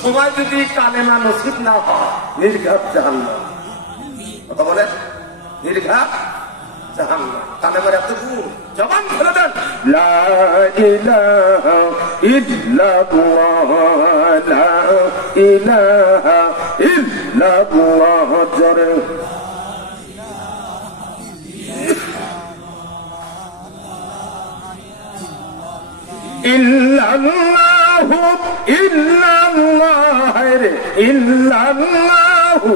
সময় যদি কালেমা নসিব না হয় নির্ঘাত জাহান্নাম। কথা বলে নির্ঘাত জাহান্নাম। কালেমার এত গুণ, জবান খুলে দেন লা ইলাহা ইল্লাল্লাহ লা ইলাহা ইল্লাল্লাহ জোরে ইল্লাল্লাহু ইল্লাল্লাহ রে ইল্লাল্লাহু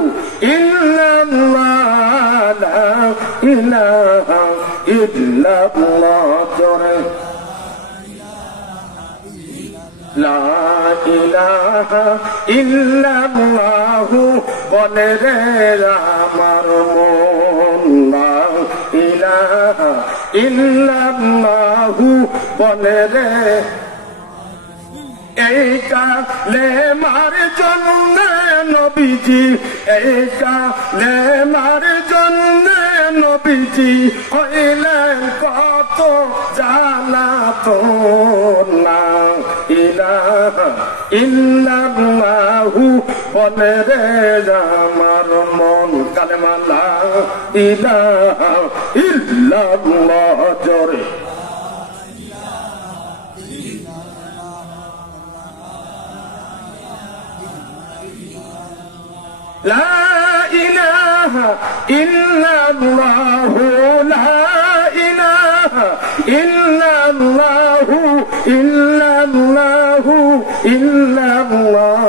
ইল্লাল্লাহ লা ইলাহা ইল্লাল্লাহ জোরে লা ইলাহা ইল্লাল্লাহু বলে রে আমার মন লা ইলাহা ইল্লাল্লাহু বলে রে এই কালেমার জন্য নবীজি এই কালেমার জন্য নবীজি হইলেন কত জালাতন লা ইলাহা ইল্লাল্লাহু বলে রে আমার মন কালেমা লা ইলাহা ইল্লাল্লাহ জোরে লা ইলাহা ইল্লাল্লাহু লা ইলাহা ইল্লাল্লাহু ইল্লাল্লাহু ইল্লাল্লাহ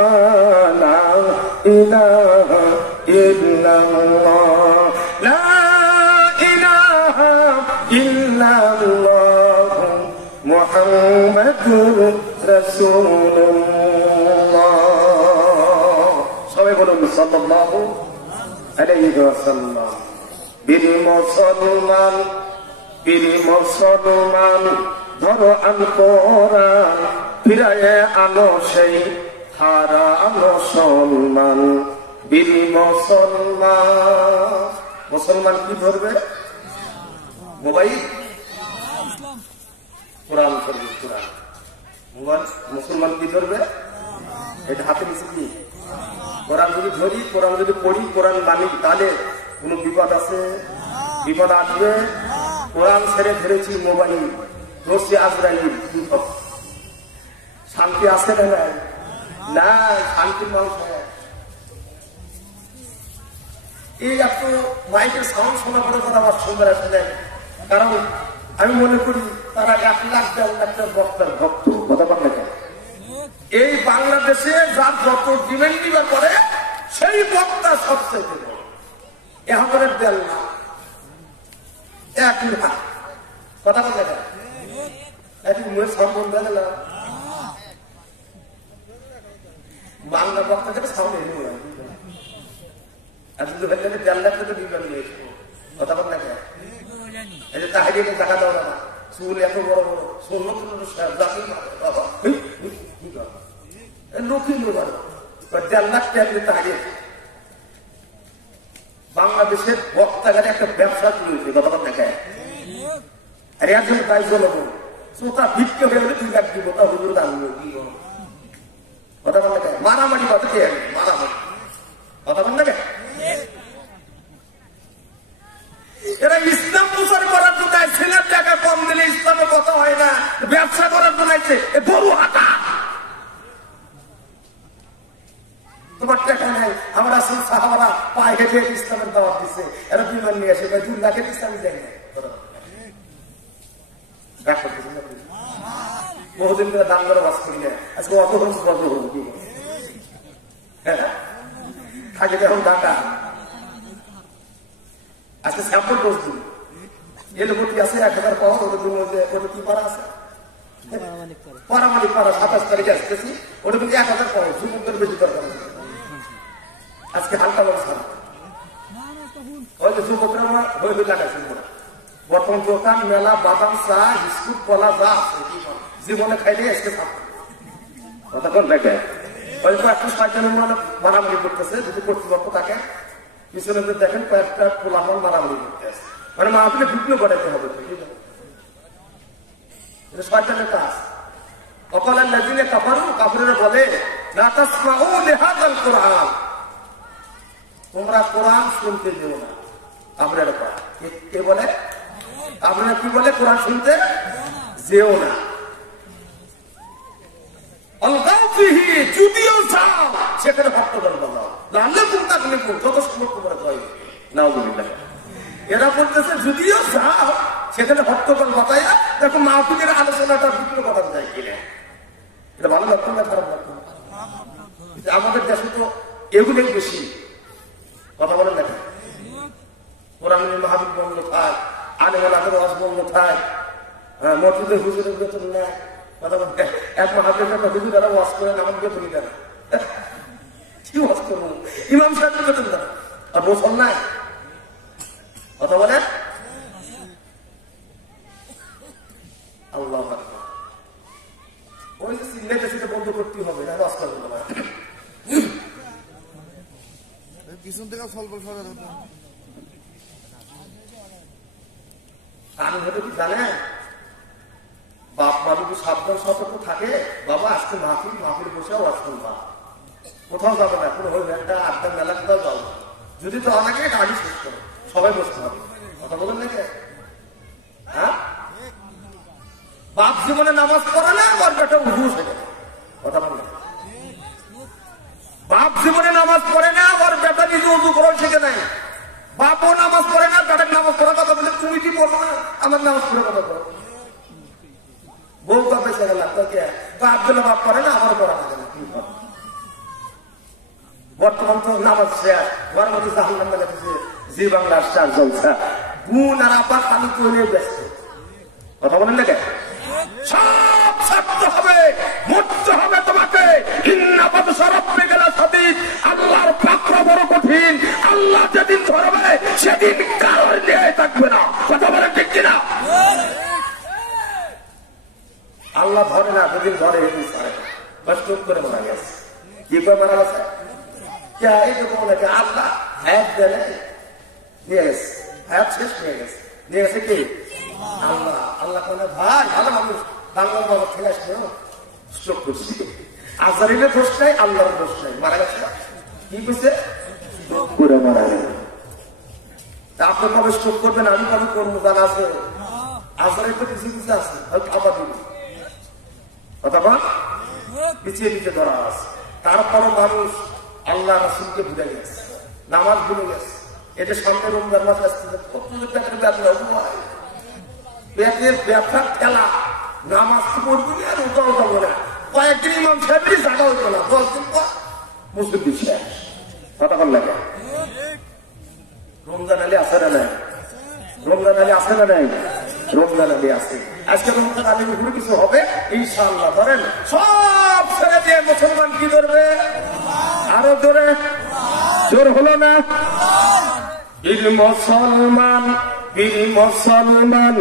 লা ইলাহা ইল্লাল্লাহ লা ইলাহা ইল্লাল্লাহ মুহাম্মাদুর রাসূলুল্লাহ। সবাই বলুন সাল্লাল্লাহু আলাইহি ওয়াসাল্লাম। বীর মুসলমান ধরো আন কোরআন ফিরায়ে আনো সেই হারানো সম্মান। বীর মুসলমান কি ধরবে? মোবাইল, কোরআন ধরবে। কোরআন মুসলমান কি ধরবে? এটা হাতে নিচে কি কোরআন যদি ধরি, কোরআন যদি পড়ি, কোরআন মানি, তাহলে কোন বিপদ আছে? বিপদ আসবে। কোরআন ছেড়ে ধরেছি মোবাইল, রশি আজরাইল, শান্তি আছে না? না, শান্তির মানুষ। এই এত মাইকের সাউন্ড শোনা পরে কথা আমার সুন্দর আসে যায়, কারণ আমি মনে করি তারা 1 লাখ 1.5 লাখ বক্তার ভক্ত। কথা বল না, এই বাংলাদেশে যার যত ডিমান্ড দিবার পরে সেই বক্তা সবচেয়ে বড়। এখন 1.5 লাখ 1 লাখ কথা বলে সম্বন্ধ বাংলা বক্তা থেকে সামনে 1.5 লাখ টাকা ডিমান্ড দিয়েছে। কথা বল না, এই যে তাহারি টাকা দাও না, চুল এত বড় বড়, ষোলো বাংলাদেশের বক্তাগারে একটা ব্যবসা চলছে। কথা দেখায় আর একজন তাই চলবো শ্রোতা ভিক্ষে হয়ে গেলে 2 লাখ দিব, তা হুজুর দাম কি কথা বল দেখায়। মারামারি কথা কে মারামারি কথা বল দেখায়। এরা ইসলাম প্রচার করার জন্য ছেলের টাকা কম দিলে ইসলামের কথা হয় না, ব্যবসা করার জন্য বড় হাতা। তোমার টাকা নাই, আমরা সাহাবারা পায়ে হেঁটে ইসলামের দাওয়াত দিচ্ছে, এরা বিমান নিয়ে আসে 2 লাখের ইসলামী দেয় না। বহুদিন ধরে দাম করে বাস করি না, আজকে অত হচ্ছে কত হল কি থাকে এখন ঢাকা। আজকে স্যাম্পল ডোজ দিন এলবটি আছে 1000 পাওয়া, ওটা কি পারা আছে পারামালিক পারা 27 তারিখে আসতেছি, ওটা কিন্তু 1000 পাওয়া যুবকদের বেশি দরকার। আজকে হালকা ব্যবস্থা ওই যে যুবকরা হয়ে লাগাইছে বর্তমান দোকান মেলা বাদাম চা বিস্কুট কলা যা আছে জীবনে খাইলে আজকে কথা কোন দেখে হয়তো একটা শয়তানের মনে মারামারি করতেছে। যদি কর্তৃপক্ষ থাকে পিছনে দেখেন কয়েকটা পোলাপান মারামারি করতে আছে, মানে মাহফিলে ভিডিও করাতে হবে। শয়তানের কাজ। অকলের লাজিনে কাপড়েরা বলে লা তাসমাউ লিহাযাল কুরআন, তোমরা কোরআন শুনতে যেও না। আপনারা কে বলে? আপনারা কি বলে? কোরআন শুনতে যেও না। যদিও যাও সেখানে হট্টগোল বাজাও, লাল্লাকুম তাগলিবুন, যত সম্ভব তোমরা জয়। নাউযুবিল্লাহ। এরা বলতেছে যদিও যাও সেখানে হট্টগোল বাজায়া দেখো মাহফিলের আলোচনাটা ভিন্ন কথা যায় কিনা। এটা ভালো লাগতো না, খারাপ লাগতো না? আমাদের দেশে তো এগুলোই বেশি। কথা বলেন না? কোরআনের মাহফিল বন্ধ থাক, আলেমাদের ওয়াজ বন্ধ থাক, মসজিদের হুজুরের বেতন নেয়। কথা বলতে এক মাহফিলের একটা হুজুর যারা ওয়াজ করেন আমার বেতনই দেন, কি ওয়াজ করবো? ইমাম সাহেবের বেতন দেন, আর বসল নাই। কথা বলেন? আল্লাহ ওই যে সিলেটে সেটা বন্ধ করতেই হবে, না ওয়াজ করবো না। পিছন থেকে ফল ফল সরা আমি হয়তো কি জানেন, বাপ মা যদি সাবধান সতর্ক থাকে, বাবা আজকে মাহফিল বসেও ওয়াজ করবা, কোথাও যাবে না, কোনো একটা আড্ডা মেলা কোথাও যাও। যদি তো আমাকে আগে শেষ করো, সবাই বসতে হবে। কথা বলেন নাকি? হ্যাঁ, বাপ জীবনে নামাজ পড়ে না, ওর বেটা উজু শেখে। কথা বলেন? বাপ জীবনে নামাজ পড়ে না, ওর বেটা নিজে উজু করা শিখে নাই। বাপও নামাজ পড়ে না, বেটার নামাজ পড়ার কথা বলে তুমি কি বলবো না আমার নামাজ পড়ে কথা বলো। বউ তো বেঁচে গেল, বাপ দিলে বাপ পড়ে না, আমার পড়া না। বর্তমান তো নামাজ শেষ, ঘর মধ্যে জাহান্নাম মেলাতেছে, জি বাংলার স্টার জলসা, গুণ আর আব্বা খালি করে ব্যস্ত। কথা বলেন না? সব ছাড়তে হবে, মরতে হবে তোমাকে। আল্লাহর পাকড় বড় কঠিন, আল্লাহ যেদিন ধরবে সেদিন কারোর নিয়ে থাকবে না। কথা বলেন ঠিক কিনা? আল্লাহ ধরে না, যেদিন ধরে সেদিন ধরে না। কষ্ট করে মারা গেছে। কি করে মারা গেছে? আল্লাহ হায়াত দেয় নিয়ে গেছে, হায়াত শেষ নিয়ে গেছে। নিয়ে গেছে কি? আল্লাহ। আল্লাহ বলে ভাই ভালো মানুষ, বাংলার বাবা থেকে আসলে স্ট্রোক করছি। আজারিনের দোষ নাই, আল্লাহর দোষ নাই, মারা গেছে। কি করছে? করে মারা গেছে। আপনি কবে স্ট্রোক করবেন, আমি কবে করবো জানা আছে? আজারের তো কিছু কিছু আছে, খাবার দিব। কথা বল, পিছিয়ে পিছিয়ে ধরা আছে। তারপরও মানুষ আল্লাহ রাসূলকে ভুলে গেছে, নামাজ ভুলে গেছে। এটা সামনে রমজান মাস আসছে, পেটের ব্যবসার খেলা, নামাজ তো পড়বি না, রোজাও যাবো না। কয়েকদিন ইমাম সাহেবেরই জায়গা হইতো না, 10 দিন পর মুসলিম বিশ্বাস। কথা বল লাগে? রমজান আলী আছে না নাই? রমজান আলী আছে না নাই? রমজান আলী আছে। আজকে রমজান আলী উপরে কিছু হবে ইনশাআল্লাহ। ধরেন সব ছেড়ে দিয়ে মুসলমান কি ধরবে? আরো জোরে, জোর হলো না? মুসলমান মুসলমান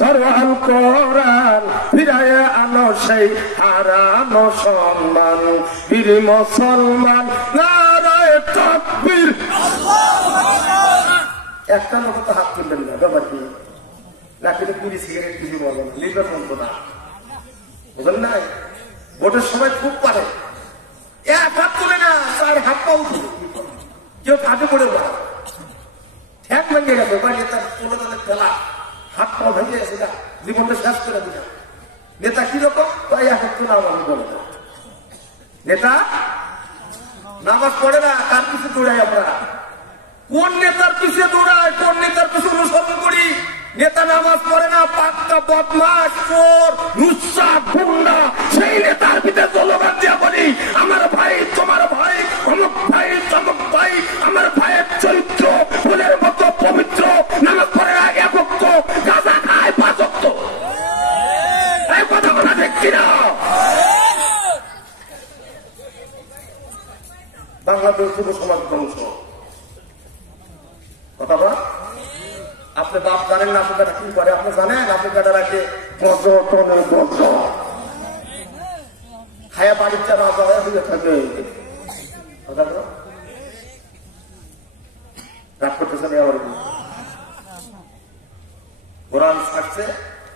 ধরওয়াল কোরআন, ফিরায় আনো সেই হারানো সম্মান। বীর মুসলমান নারায়ে তাকবীর। একটা লোক তো হাত তুললেন না, ব্যাপার কি? লাঠিতে পুরি সিগারেট কিছু বলেন, লিভার বলতো না, বুঝলেন না? ভোটের সময় খুব পারে, এক হাত তুলে না, 4 হাত পাও তুলে। কেউ কাজে পড়ে বলা ঠ্যাক ভেঙে গেছে, নেতার কোনোদিনের খেলা, হাত পাও ভেঙে গেছে, জীবনটা শেষ করে দিল। নেতা কিরকম? তাই এক হাত তোলা আমি বলে না। নেতা নামাজ পড়ে না, কার পিছু দৌড়াই আমরা? কোন নেতার পিছিয়ে দৌড়ায়, কোন নেতার পিছু অনুসরণ করি? নেতা নামাজ পড়ে না, পাক্কা বদমাশ, চোর, লুচ্চা, গুন্ডা। সেই নেতার ভিতরে জলবান দিয়া বলি, আমার ভাই তোমার ভাই, অমুক ভাই তমুক ভাই, আমার ভাইয়ের চরিত্র ফুলের মতো পবিত্র, নামাজ পড়ে আগে ভক্ত, গাঁজা খায় 5 ওয়াক্ত। এই কথা বলা দেখছি না? বাংলাদেশ যুব সমাজ ধ্বংস। কথা বল। আপনি বাপ জানেন না আপনার কি করে? আপনি জানেন আপনার বেটা রাখে খায়া বাড়ির রাজা হয়ে থাকে। রাগ করতেছে আবার কোরআন ছাড়ছে,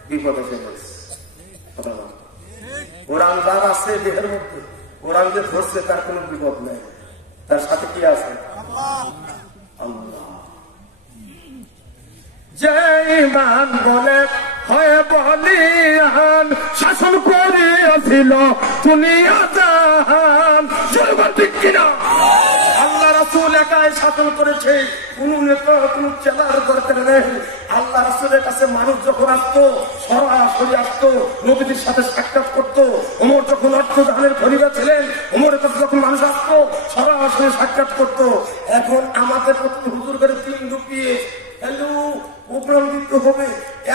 বিপদ এসে গেছে। কোরআন যার আছে দেহের মধ্যে, ও কোরআন যে ধরছে তার কোনো বিপদ নেই, তার সাথে কি আছে? আল্লাহ। যে ইমান বলে হয় বলিয়ান শাসন করিয়াছিল দুনিয়া জাহান, ঠিক কিনা? আল্লাহ রাসূল একাই শাসন করেছে, কোন নেতা কোন চেলার দরকার নেই। আল্লাহ রাসূলের কাছে মানুষ যখন আসতো সরাসরি আসতো, নবীজির সাথে সাক্ষাৎ করতো। ওমর যখন অর্থজাহানের খলিফা ছিলেন, ওমরের কাছে যখন মানুষ আসতো সরাসরি সাক্ষাৎ করতো। এখন আমাদের প্রতি হুজুর করে 3 রুপিয়ে হ্যালো প্রোগ্রাম দিতে হবে,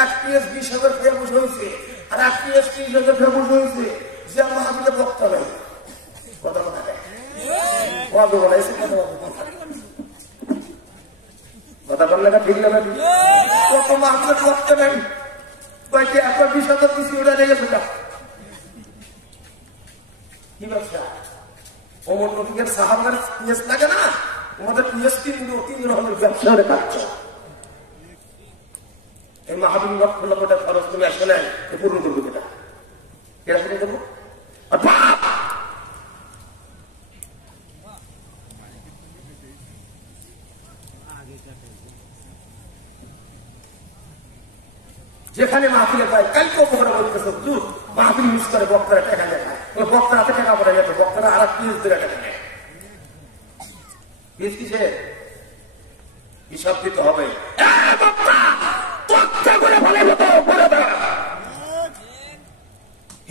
1 পিএস 20,000 ফেমস হয়েছে, আর 1 পিএস 30,000 ফেমস হয়েছে, যে আমার হাতে বক্তা নাই। কথা কথা কথা বলাইছে, কথা বললে ঠিক না? কত মাহফিলে বক্তা নাই, কয়েকটি 1,20,000 কিছু ওটা লেগে ফেলা কি ব্যবসা? ওমর নবীর সাহাবাদের পিএস লাগে না, আমাদের পিএস 3 রকমের ব্যবসা কাজ। এই মাহফিল 1,00,000 টাকা খরচ তুমি আসলে পূর্ণ করবো, কেটা কেটা পূর্ণ করবো? যেখানে মাহফিলে পায় কালকে উপকার বলতেছে মাহফিল মিস করে বক্তারা টাকা দেখায়, ওই বক্তার হাতে টাকা পড়ে গেছে, বক্তারা আর পিএস দিয়ে টাকা নেয়। পিএস কিসে হিসাব দিতে হবে,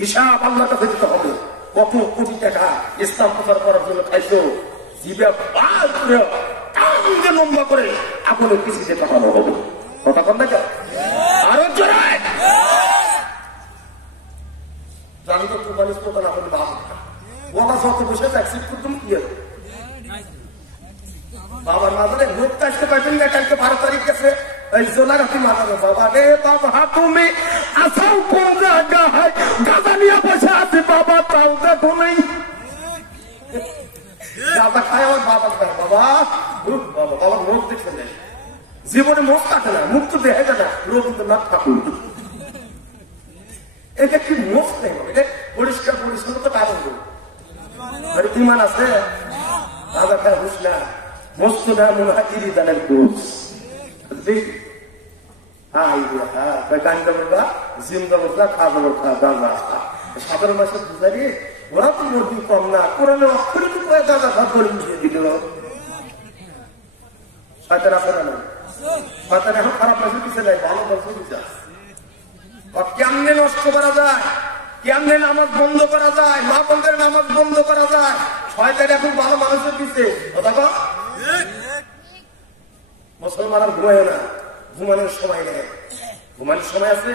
হিসাব আল্লাহর কাছে দিতে হবে। কত কোটি টাকা ইসলাম প্রচার করার জন্য খাইছো, জিবে লম্বা করে আপনি কৃষিতে পাঠানো হবে। কথা কন দেখা আরো জোরে জানি তো কোরবানি প্রধান আপনি বাবা যত বসে অ্যাকসেপ্ট করতাম কি বাবার মাঝে লোকটা আসতে পারবেন না। কালকে 12 তারিখ গেছে জোনাগাতি মাথানো, বাবা রে বাবা তুমি আসাও কোন জায়গায় গাঁজা নিয়ে বসে আছে বাবা, তাও দেখো নেই গাঁজা খায় আমার বাবা খায়। বাবা বাবা বাবার মুখ দেখে নেই, জীবনে মুখ কাটে না, মুখ তো দেখে যায় না, রবীন্দ্রনাথ ঠাকুর। এটা কি মুখ নেই, এটা পরিষ্কার পরিচ্ছন্ন তো কারণ ইমান আছে। গাঁজা খায় হুস না মস্ত না মনে হয় ইরিদানের কোচ সাধারণ মাসের পূজারি ওরা তো মুরগি কম না, কোরআনে অক্ষরে তো দাদা ভাব করে মিশিয়ে দিল। শয়তান আছে না? শয়তান এখন খারাপ মাসে কিছু নাই, ভালো মাসে বুঝা কেমনে নষ্ট করা যায়, কেমনে নামাজ বন্ধ করা যায়, মা বন্ধের নামাজ বন্ধ করা যায়। শয়তান এখন ভালো মানুষের পিছিয়ে কথা মুসলমান আর ঘুমায় না, ঘুমানোর সময় নেই। ঘুমানোর সময় আছে?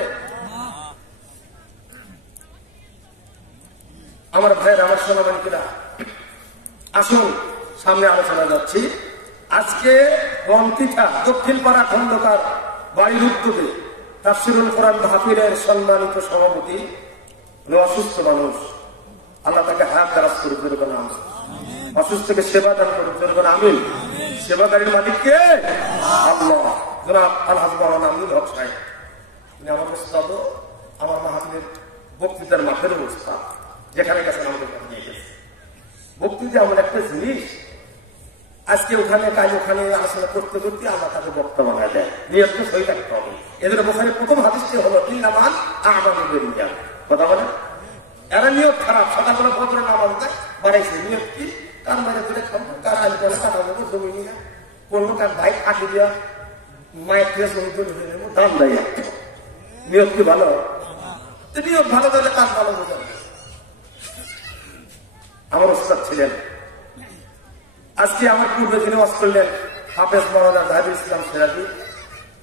আমার ভাইয়ের আমার সোনামানিকেরা আসুন সামনে আলোচনা যাচ্ছি। আজকে বন্তিটা দক্ষিণ পাড়া খন্দকার বাড়ির উদ্যোগে তাফসীরুল কোরআন মাহফিলের সম্মানিত সভাপতি অসুস্থ মানুষ, আল্লাহ তাকে হায়াত দারাজ করে জোরে নাম, অসুস্থকে সেবা দান করে জোরে আমিন। সেবাকারীর মালিক কে? আল্লাহ। জনাব আলহাজ মাওলানা আমিনুল হক সাহেব, তিনি আমার উস্তাদ, আমার মাহফিলের বক্তৃতার মাঠের উস্তাদ, যেখানে গেছেন আমাদের নিয়ে গেছে। বক্তৃতা এমন একটা জিনিস, আজকে ওখানে কাজ ওখানে আলোচনা করতে করতে আল্লাহ তাকে বক্তা বানায় দেয়, নিয়ত সই থাকতে হবে। এদের বোখারি প্রথম হাদিসটি হলো ইন্নামাল আমালু বিন্নিয়াত। কথা বলে এরা নিয়ত খারাপ, সকালবেলা ফজর নামাজ দেয় বাড়াইছে, নিয়ত কি কার মারে করে খাবো, কার আজ বলে কাটা যাবো জমি নিয়ে করলো, কার ভাই আঁকি দিয়া মায়ের থেকে জমি তৈরি হয়ে নেবো, দাম দেয়। নিয়ত কি ভালো? নিয়ত ভালো তাহলে কাজ ভালো বোঝাবে। আমার ওস্তাদ ছিলেন, আজকে আমার পূর্বে যিনি ওয়াজ করলেন হাফেজ মাওলানা জাহিদুল ইসলাম সিরাজি,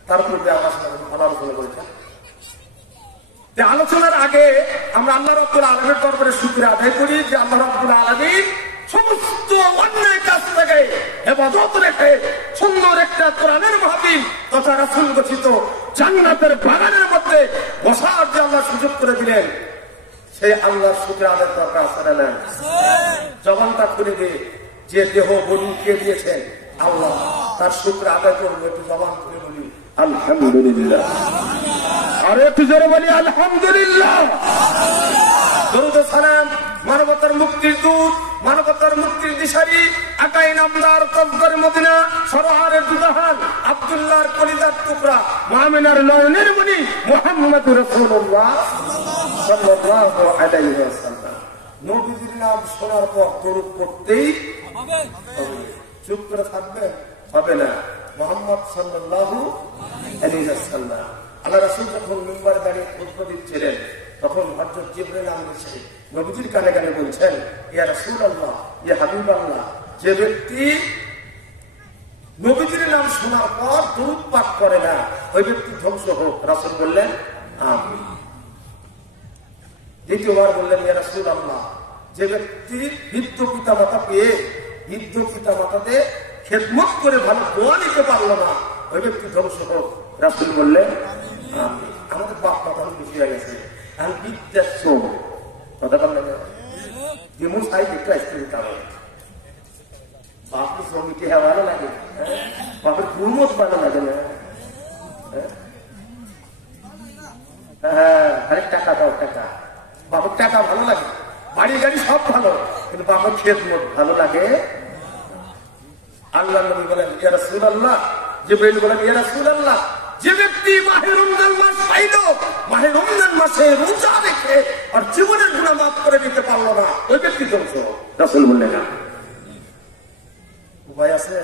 তার পূর্বে আমার সাথে ভালো আলোচনা করেছেন। আলোচনার আগে আমরা আল্লাহ রাব্বুল আলামিনের দরবারে শুকরিয়া আদায় করি যে আল্লাহ রাব্বুল আলামিন সমস্ত অন্যায় কাজ থেকে হেফাজত রেখে সুন্দর একটা কোরআনের মাহফিল তথা রাসূল গঠিত জান্নাতের বাগানের মধ্যে বসার যে আল্লাহ সুযোগ করে দিলেন, সেই আল্লাহর শুকরিয়া আদায় দরকার আছে না? জবানটা খুলে দিয়ে যে দেহ বলিকে দিয়েছেন আল্লাহ, তার শুকরিয়া আদায় করবো। একটু জবান খুলে বলি আলহামদুলিল্লাহ, আর একটু জোরে বলি আলহামদুলিল্লাহ। দরুদ ও সালাম মানবতার মুক্তির দূত, মানবতার মুক্তির দিশারি, আকাই নামদার কব্বর মদিনা, সরোয়ারের দুজাহান, আব্দুল্লাহর কলিজার টুকরা, মুমিনার নয়নের মণি মুহাম্মদুর রাসূলুল্লাহ সাল্লাল্লাহু আলাইহি ওয়াসাল্লাম। নবীজির নাম শোনার পর দরুদ পড়তেই হবে। চুপ করে থাকবেন হবে না। মুহাম্মদ সাল্লাল্লাহু আলাইহি ওয়াসাল্লাম, আল্লাহ রাসূল যখন মিম্বারে দাঁড়িয়ে খুতবা দিচ্ছিলেন তখন হযরত জিবরাইল আমিন এসে নবীজির কানে কানে বলছেন, ইয়া রাসূলুল্লাহ, ইয়া হাবিবাল্লাহ, যে ব্যক্তি নবীজির নাম শোনার পর দরুদ পাঠ করে না ওই ব্যক্তি ধ্বংস হোক। রাসূল বললেন আমিন। দ্বিতীয়বার বললেন, ইয়া রাসূলুল্লাহ, যে ব্যক্তি বৃদ্ধ পিতা মাতা পেয়ে বৃদ্ধ পিতা মাতাতে খেদমত করে ভালো দোয়া নিতে পারলো না ওই ব্যক্তি ধ্বংস হোক। রাসূল বললেন আমিন। আমাদের বাপ মাতা খুশি হয়ে গেছে। এখন বিদ্যাস কথা বললেন যেমন সাই দেখতে আসতে দিতে হবে। বাপের শ্রমিকে হ্যাঁ ভালো লাগে, বাপের গুণমত ভালো লাগে না। হ্যাঁ, আরে টাকা দাও, টাকা। বাপের টাকা ভালো লাগে, বাড়ি গাড়ি সব ভালো, কিন্তু বাপের খেদমত ভালো লাগে। আল্লাহ নবী বলেন, ইয়া রাসূলুল্লাহ, জিবরাইল বলেন, ইয়া রাসূলুল্লাহ, যে ব্যক্তি মাহে রমজান মাস পাইল, মাহে রমজান মাসে রোজা রেখে আর জীবনের গুনাহ মাফ করে দিতে পারলো না ওই ব্যক্তি ধ্বংস। রাসূল বললেন না। উপায় আছে?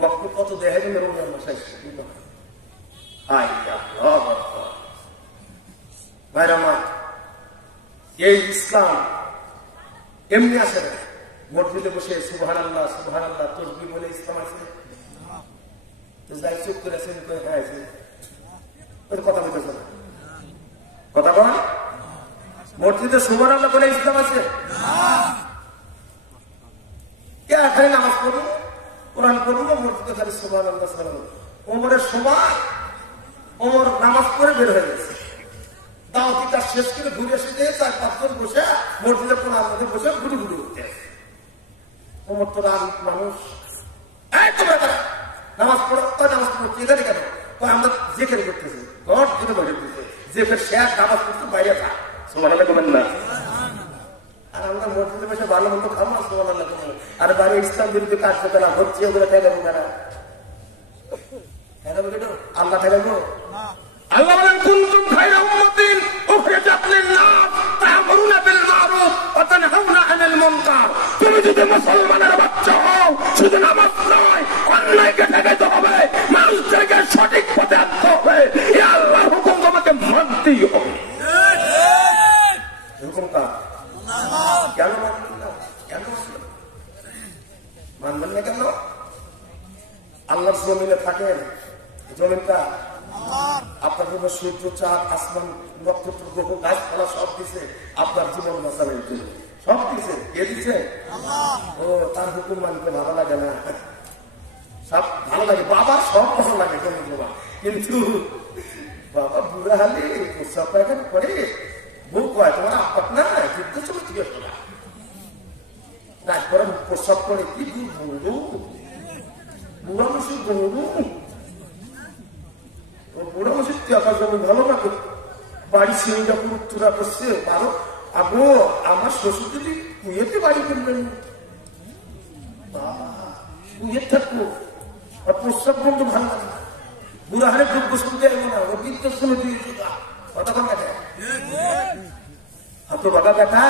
মক্কা কত দেখাই দিলে রমজান মাসে ভাইরা মা, এই ইসলাম এমনি আসে না। মসজিদে বসে সুবহানাল্লাহ সুবহানাল্লাহ তাসবিহ বলে ইসলাম আছে? যাই চুপ করে আছেন কথা বলতেছে না, কথা বল। মসজিদে সুবহানাল্লাহ বলে ইসলাম আছে? কে খালি নামাজ পড়বো, কোরআন পড়বো, মসজিদে খালি সুবহানাল্লাহ সুবহানাল্লাহ। ওমরের সময় ওমর নামাজ পড়ে বের হয়ে গেছে, দাওয়াতি কাজ শেষ করে ঘুরে এসে দিয়ে 4-5 জন বসে মসজিদের কোন আমাকে বসে ঘুরে ঘুরে উঠতে আসে। ওমর তো রাগ মানুষ, তোমরা তারা নামাজ পড়ো, নামাজ পড়ছি এখানে কেন? আমরা যেখানে করতেছি ঘর থেকে বসে দিচ্ছে, যে শেষ নামাজ পড়তে বাইরে থাক, সুবহানাল্লাহ বলেন না। আর আমরা মসজিদে বসে ভালো মতো খাবো, সুবহানাল্লাহ বলেন। আর বাইরে ইসলাম বিরোধী কার্যকলাপ হচ্ছে, ওগুলো ঠেকাবো না, ঠেকাবো কেন? আল্লাহ ঠেকাবো? আল্লাহ বলেন, কুনতুম খায়রা উম্মাতিন উখরিজাত লিন-নাস তা'মুরুনা বিল মা'রুফ ওয়া তানহাউনা আনিল মুনকার। তুমি যদি মুসলমানের বাচ্চা হও, শুধু নামাজ নয়, অন্যায়কে ঠেকাইতে হবে, মানুষদেরকে সঠিক পথে আনতে হবে। এই আল্লাহর হুকুম তোমাকে মানতেই হবে। হুকুমটা কেন মানবেন না? কেন মানবেন না? কেন? আল্লাহর জমিনে থাকেন, জমিনটা আপনার জন্য সূর্য, চাঁদ, আসমান, নক্ষত্র, গ্রহ, গাছপালা সব দিছে আপনার জীবন বাঁচানোর জন্য, সব দিছে। কে দিছে? ও, তার হুকুম মানতে ভালো লাগে না? সব ভালো লাগে, বাবার সব ভালো লাগে জমি জমা, কিন্তু বাবা বুড়া হালে প্রস্রাব পায়খানা করে, বউ কয় তোমার আপাত না যুদ্ধ চলে ঠিক আছে না, তারপরে প্রস্রাব করে কি বলবো, বুড়া মানুষের বলবো, বুড়া মানুষের টাকা জমি ভালো লাগে, বাড়ি সিঙ্গাপুর উত্তরা করছে, আরো আবো আমার শ্বশুর যদি কুয়েতে বাড়ি করলেন, কুয়েত থাকবো, আর প্রস্রাব বন্ধু ভালো লাগে, বুড়া হারে যোগ্য শুনতে আসবো না, ও বিদ্যুৎ শুনে দিয়েছে কতক্ষণ দেখা তো বাবা দেখা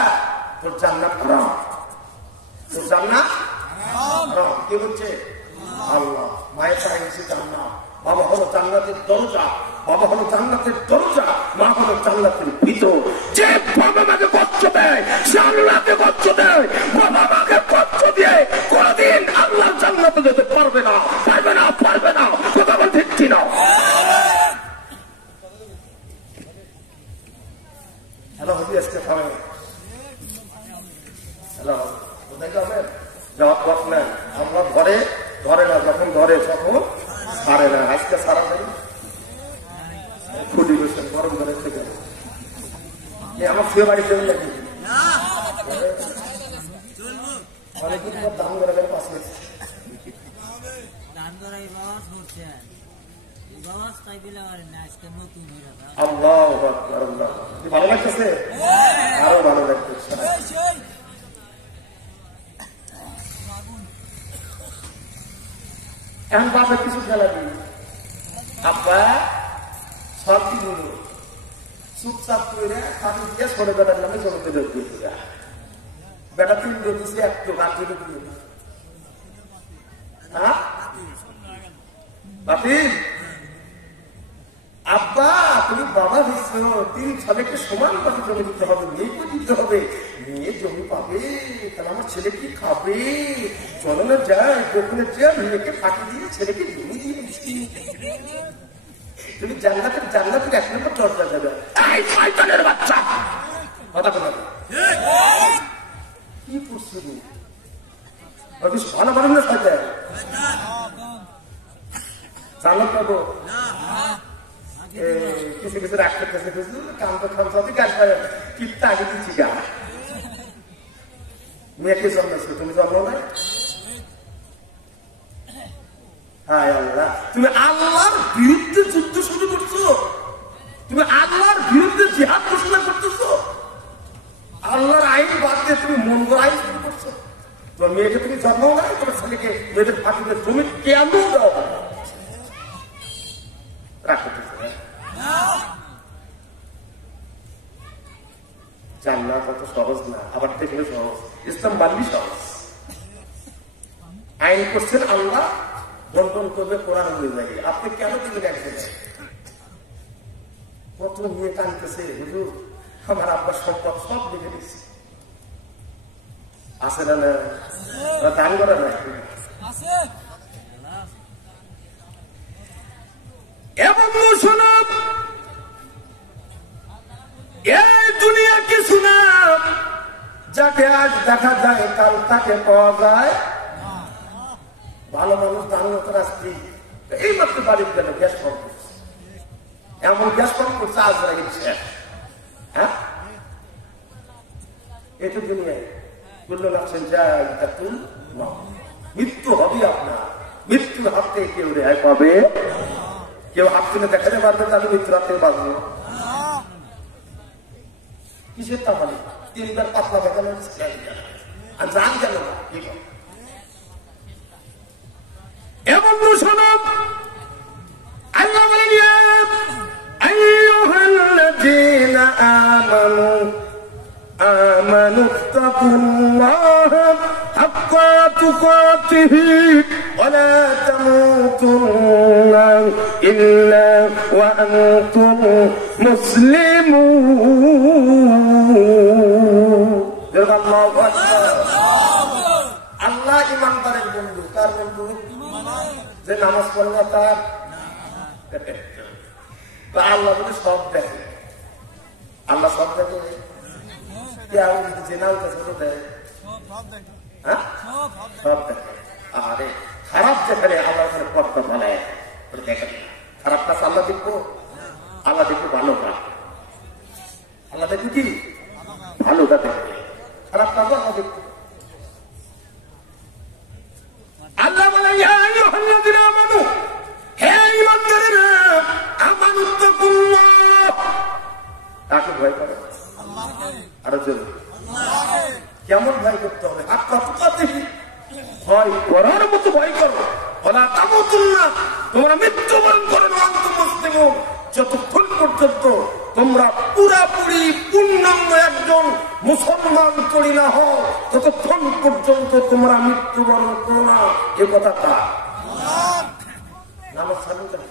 তোর জান্নাত হারাম, তোর জান্নাত হারাম। কে বলছে? আল্লাহ। মায়ের পায়ে গেছে জান্নাত, বাবা হলো জান্নাতের দরজা, বাবা হলো জান্নাতের দরজা, মা হলো জান্নাতের ভিতর। যে বাবা মাকে কষ্ট দেয় জান্নাতে কষ্ট দেয়, বাবা মাকে কষ্ট দিয়ে কোনদিন আল্লাহ জান্নাতে যেতে পারবে না, পারবে না, পারবে না। কথা বল ঠিক কিনা? হ্যালো হবি আজকে খাবে, হ্যালো কোথায় যাবেন? যাওয়ার পথ নেন। আমরা ঘরে ধরে না, যখন ধরে তখন পারে না। আজকে সারা দিন খুঁটি বসেন গরম ঘরে থেকে, আমার শুয়ে বাড়ি চলে নাকি অনেকদিন পর দাম করে গেলে পাশে আল্লাহু আকবার, আল্লাহ। ভালো লাগতেছে? আরো ভালো লাগতেছে। এখন বাপের কিছু খেলা দিই, আব্বা সব কি বলল চুপচাপ করে পানি দিয়ে ছোট বেটার নামে জমিতে যোগ দিয়েছে। বেটা 3 দিয়েছে, একটু বাকি দিয়ে না। হ্যাঁ বাতিল, আব্বা তুমি বাবা দিচ্ছ, 3 ছেলেকে সমান পাখি জমি দিতে হবে, মেয়েকে দিতে হবে, মেয়ে জমি পাবে, তাহলে আমার ছেলে কি খাবে? চলো না যায় গোপনে যা মেয়েকে ফাঁকি দিয়ে ছেলেকে জমি দিয়ে দিচ্ছি। তুমি জান্নাতের 1 নম্বর দরজা যাবে। এই শয়তানের বাচ্চা কথা বলে কি করছো তুমি? ভালো পারেন না শয়তান, জান্নাত পাবো কিছু কিছু রাখতে কিছু কাম তো খাম সবই কাজ করে কিপটা আগে দিচ্ছি গা। মেয়েকে জন্মেছো, তুমি জন্ম নাই? হায় আল্লাহ, তুমি আল্লাহর বিরুদ্ধে যুদ্ধ শুরু করছো, তুমি আল্লাহর বিরুদ্ধে জিহাদ ঘোষণা করতেছো, আল্লাহর আইন বাদ দিয়ে তুমি মন্দ আইন শুরু করছো। তোমার মেয়েকে তুমি জন্ম নাই, তোমার ছেলেকে মেয়েদের ফাঁকিতে জমি কেন দাও? জান্নাত অত সহজ না, আবার দেখলে সহজ। ইসলাম মানবি সহজ, আইন করছেন আল্লাহ, বন্টন করবে কোরআন অনুযায়ী। আপনি কেন দিলেন একজনে? কত নিয়ে টানতেছে, হুজুর আমার আব্বার সম্পদ সব লিখে দিচ্ছি, আছে না? না দান করা নাই এবং শোনাব এই দুনিয়া কিছু না, যাকে আজ দেখা যায় কাল তাকে পাওয়া যায়। ভালো মানুষ দান করে আসছি, এই মাত্র বাড়ির গেল গ্যাস কম করছে, এমন গ্যাস কম করছে আজ লাগিয়েছে। হ্যাঁ এটা দুনিয়ায় বললো লাগছেন যাই তুল না, মৃত্যু হবে আপনার, মৃত্যুর হাত থেকে কেউ রেহাই পাবে? কেউ হাত তুলে দেখাতে পারবে তাহলে মৃত্যুর হাত থেকে বাঁচবো? কিসের তাহলে 3 বার পাতলা বেগানো আর জান গেল না। এবং শোনাব আল্লাহ বলেন ইয়া আইয়ুহাল্লাযীনা আমানু আমানুত্তাকুল্লাহা হাক্কা তুকাতিহি ওয়া লা তামুতুন্না ইল্লা ওয়া আনতুম মুসলিমুন। আল্লাহু আকবার। আল্লাহ ইমানদারের বন্ধু। কার বন্ধু? যে নামাজ পড়ে না তার। আল্লাহ বলে সব দেখে, আল্লাহ সব দেখে। সব দেখে। আরে খারাপ যেখানে আল্লাহ পর্দা বানায় দেখেন, খারাপ কাজ আল্লাহ দেখবো? আল্লাহ দেখবো ভালো কাজ। আল্লাহ দেখবো কি? ভালো কাজ দেখবে, খারাপ কাজ আল্লাহ দেখবো। আল্লাহ বলে ইয়া আইয়ুহাল্লাযীনা আমানু, হে ঈমানদারেরা, আমানুত্তাকুল্লাহ, কাকে ভয় করে? আল্লাহকে। আরো জোরে কেমন ভয় করতে হবে? হাক্কা তুকাতিহি, ভয় করার মতো ভয় করো। ওয়ালা তামুতুন্না, তোমরা মৃত্যুবরণ করো না আনতুম মুসলিমুন, যতক্ষণ পর্যন্ত তোমরা পুরাপুরি পূর্ণাঙ্গ একজন মুসলমান করি না হও, ততক্ষণ পর্যন্ত তোমরা মৃত্যুবরণ করো না। এ কথাটা নামাজ ছাড়ুন কেন?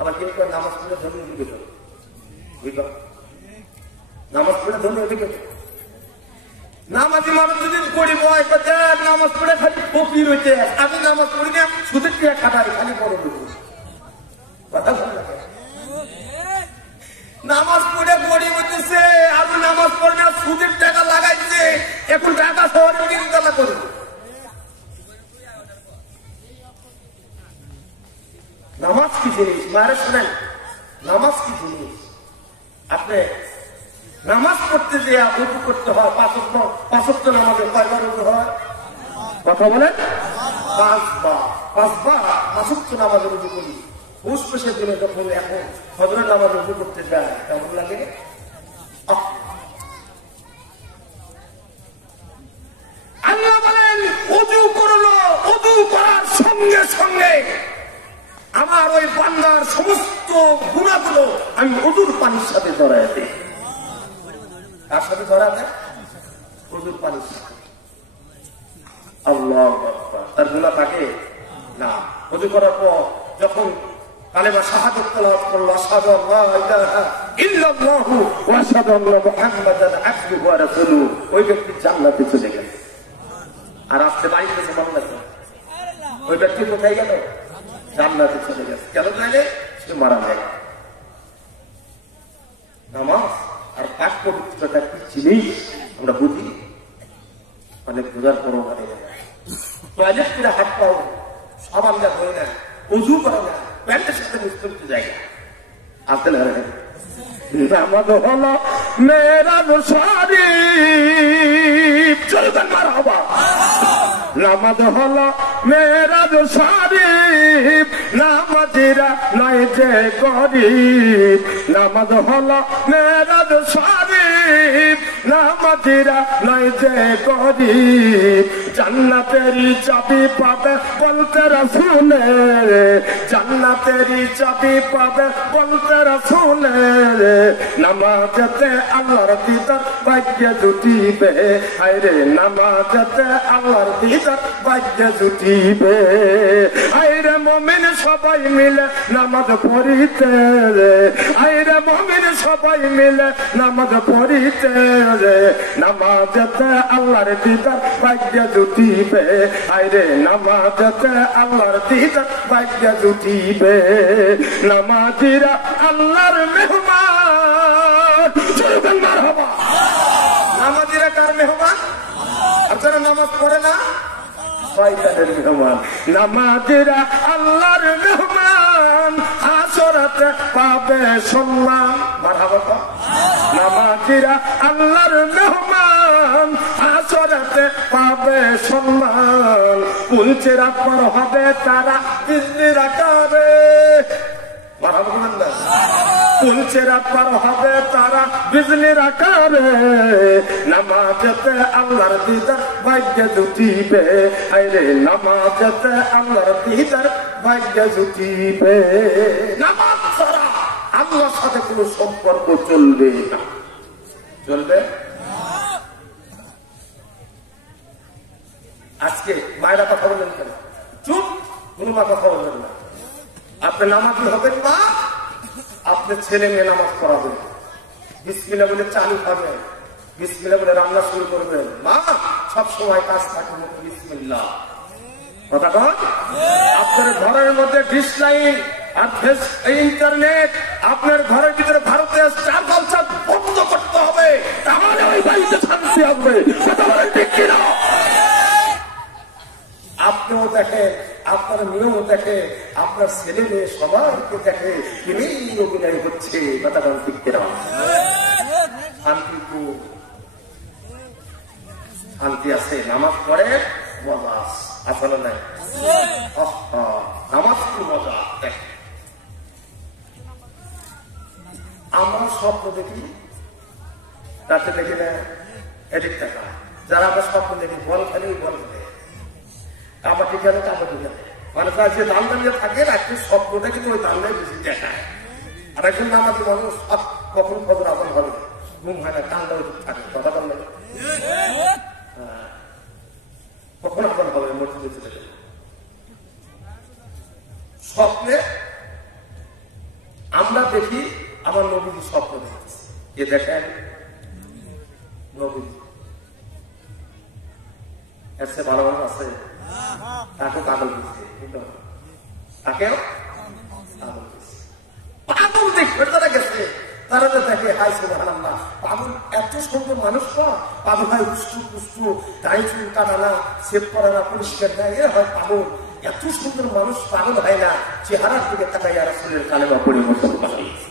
আবার কেউ কেউ নামাজ পড়ে ধনী দিকে চলো, বুঝলাম? নামাজ পড়ে ধনী দিকে নামাজি মানুষ যদি গরিব হয়, নামাজ পড়ে খালি ফকির হইতে, আমি নামাজ পড়ি না, সুদের টিয়া খাটাই, খালি বড় বলবো কথা বল। নামাজ পড়ে গরিব হইতেছে, আমি নামাজ পড়ে না, সুদের টাকা লাগাইছে, এখন টাকা শহরে কিনতলা করে। নামাজ কি জিনিস মায়ের শোনেন? নামাজ কি জিনিস? আপনি নামাজ পড়তে যে উজু করতে হয়, 5 ওয়াক্ত নামাজে কয়বার উজু হয়? কথা বলেন 5 বার। 5বার 5 ওয়াক্ত নামাজে রুজু করি, ফুসফুসের জন্য যখন এখন ফজরের নামাজ রুজু করতে যায় কেমন লাগে? আল্লাহ বলেন ওযু করলো, ওযু করার সঙ্গে সঙ্গে আমার ওই বান্দার সমস্ত গুনাহগুলো আমি ওযুর পানির সাথে ধরায় দিই। কার সাথে ধরা দেয়? ওযুর পানির সাথে। আল্লাহু আকবার। তার গুনাহ থাকে না। ওযু করার পর যখন কালেমা শাহাদাত তেলাওয়াত করলো, আশহাদু আল্লা ইলাহা ইল্লাল্লাহু ওয়া আশহাদু আন্না মুহাম্মাদান আবদুহু ওয়া রাসূলুহু, ওই ব্যক্তি জান্নাতে চলে গেল। আর আসতে বাড়িতে যেতে মন লাগবে, ওই ব্যক্তি কোথায় গেল? জান্নাতে চলে গেছে। কেন জানে? সে মারা যায়। নামাজ আর পাক পবিত্রতা কি জিনিস আমরা বুঝি, অনেক বোঝার পরও মানে টয়লেট করে হাত পাও সাবান দেওয়া হয় না, ওযু করে না, প্যান্টের সাথে মিক্স করতে যায় না। আসলে নামাজ হলো মেরাজ শরীফ, চলবেন মারহাবা। নামাজ হলো মেরাজ শরীফ, নামাজিরা নাই যে গরিব। নামাজ হলো মেরাজ শরীফ, নামাজিরা নাই যে গরিব। জান্নাতেরই চাবি পাবে বলতে রাসূলে, জান্নাতেরই চাবি পাবে বলতে রাসূলে। নামাজেতে আল্লাহর দিদার ভাগ্যে জুটিবে, হায়রে নামাজেতে আল্লাহর দিদার ভাগ্যে জুটিবে। হায়রে মুমিন সবাই মিলে নামাজ পড়িতে, হায়রে মুমিন সবাই মিলে নামাজ পড়িতে। নামাজেতে আল্লাহর দিদার ভাগ্যে জুটিবে, হায়রে নামাজেতে আল্লাহর দিদার ভাগ্যে জুটিবে। নামাজিরা আল্লাহর মেহমান, চলবেন মারহাবা। নামাজিরা কার মেহমান? আপনারা নামাজ পড়ে না, শয়তানের মেহমান। নামাজিরা আল্লাহর মেহমান, হাসরাতে পাবে সম্মান। মারহাবা। নামাজিরা আল্লাহর মেহমান, হাসরাতে পাবে সম্মান। পুলচেরা পর হবে তারা বিজলির আকারে। মারহাবা না? পুলচেরা পার হবে তারা বিজলির আকারে। নামাজেতে আল্লাহর দিদার ভাগ্যে জুটিবে, হায়রে নামাজেতে আল্লাহর দিদার ভাগ্যে জুটিবে। নামাজ ছাড়া আল্লাহর সাথে কোন সম্পর্ক চলবে না, চলবে। আজকে মায়েরা কথা বললেন কেন? চুপ, কোন মা কথা বললেন না। আপনি নামাজি হবেন মা, আপনার ছেলে মেয়ে নামাজ পড়াবেন, বিসমিল্লাহ বলে চালু খাবেন, বিসমিল্লাহ বলে রান্না শুরু করবেন। মা সব সময় কাজ থাকে বিসমিল্লাহ। কথা কন। আপনার ঘরের মধ্যে ডিশ লাইন আর ইন্টারনেট, আপনার ঘরের ভিতরে ভারতের স্টার জলসা বন্ধ করতে হবে, তাহলে ওই বাড়িতে শান্তি হবে। কথা বলেন ঠিক কিনা? আপনিও দেখে, আপনার মেয়েও দেখে, আপনার ছেলে মেয়ে সবাইকে দেখে, তিনি অভিনয় হচ্ছে। কথা বলেন ঠিক কিনা? শান্তি তো শান্তি আছে, নামাজ পড়ে মজা আসলে নাই। নামাজ কি মজা। আমরা স্বপ্ন দেখি, তাতে দেখি না এদিক টাকা। যারা আমরা স্বপ্ন দেখি বল খেলে বল খেলে, কাবাডি খেলে কাবাডি খেলে, মানে তার যে দান দাঁড়িয়ে থাকে না, একটু স্বপ্নটা কিন্তু ওই দান্দায় বেশি দেখায়। আর একজন নামাজি মানুষ কখন খবর আপন হবে, ঘুম হয় না, কান্দা থাকে। কথা বললে কখন আপন হবে? মসজিদে চলে যাবে। স্বপ্নে আমরা দেখি আমার নবীজি স্বপ্ন দেখেছে, এ দেখেন নবীজি এর চেয়ে ভালো মানুষ আছে? তাকে পাগল দিচ্ছে, তাকেও পাগল দেখবে। তারা গেছে, তারা তো দেখে হাই সুবহানাল্লাহ, পাগল এত সুন্দর মানুষ না, পাগল হয় উষ্টু পুষ্টু, দাড়ি চুল কাটা না, সেভ করে না, পরিষ্কার দেয়, এ হয় পাগল। এত সুন্দর মানুষ পাগল হয় না, চেহারার দিকে তাকাই আর রাসূলের কালেমা পড়ে মুসলমান হয়েছে।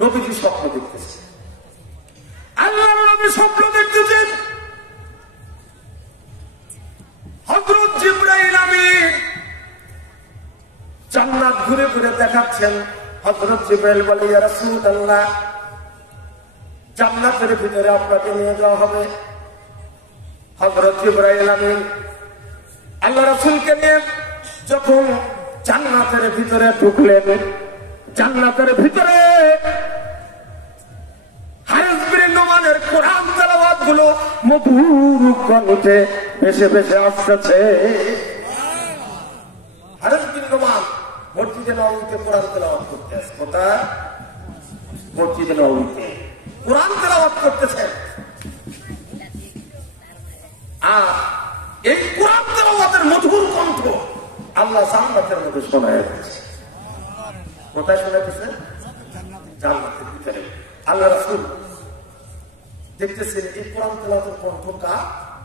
নবীজি স্বপ্ন দেখতেছে, আল্লাহর নবী স্বপ্ন দেখতেছেন। জান্নাত ঘুরে ঘুরে দেখাচ্ছেন। হযরত জিবরাইল বলে, ইয়া রাসূলুল্লাহ, জান্নাতের ভিতরে আপনাকে নিয়ে যাওয়া হবে। হযরত জিবরাইল আমিন আল্লাহ রাসূলকে নিয়ে যখন জান্নাতের ভিতরে ঢুকলেন, জান্নাতের ভিতরে হারিস বিন নোমানের কোরআন তেলাওয়াত গুলো মধুর কণ্ঠে ভেসে ভেসে আসছে। হারিস বিন নোমান মসজিদে নববীতে কোরআন তেলাওয়াত করতেছে। কোথায়? মসজিদে নববীতে কোরআন তেলাওয়াত করতেছেন। আর এই কোরআন তেলাওয়াতের মধুর কণ্ঠ আল্লাহ জান্নাতের মধ্যে শোনায় দিয়েছে। কোথায় শোনাইতেছে? জান্নাতের ভিতরে। আল্লাহ রাসূল দেখতেছেন এই কোরআন তেলাওয়াতের কণ্ঠটা।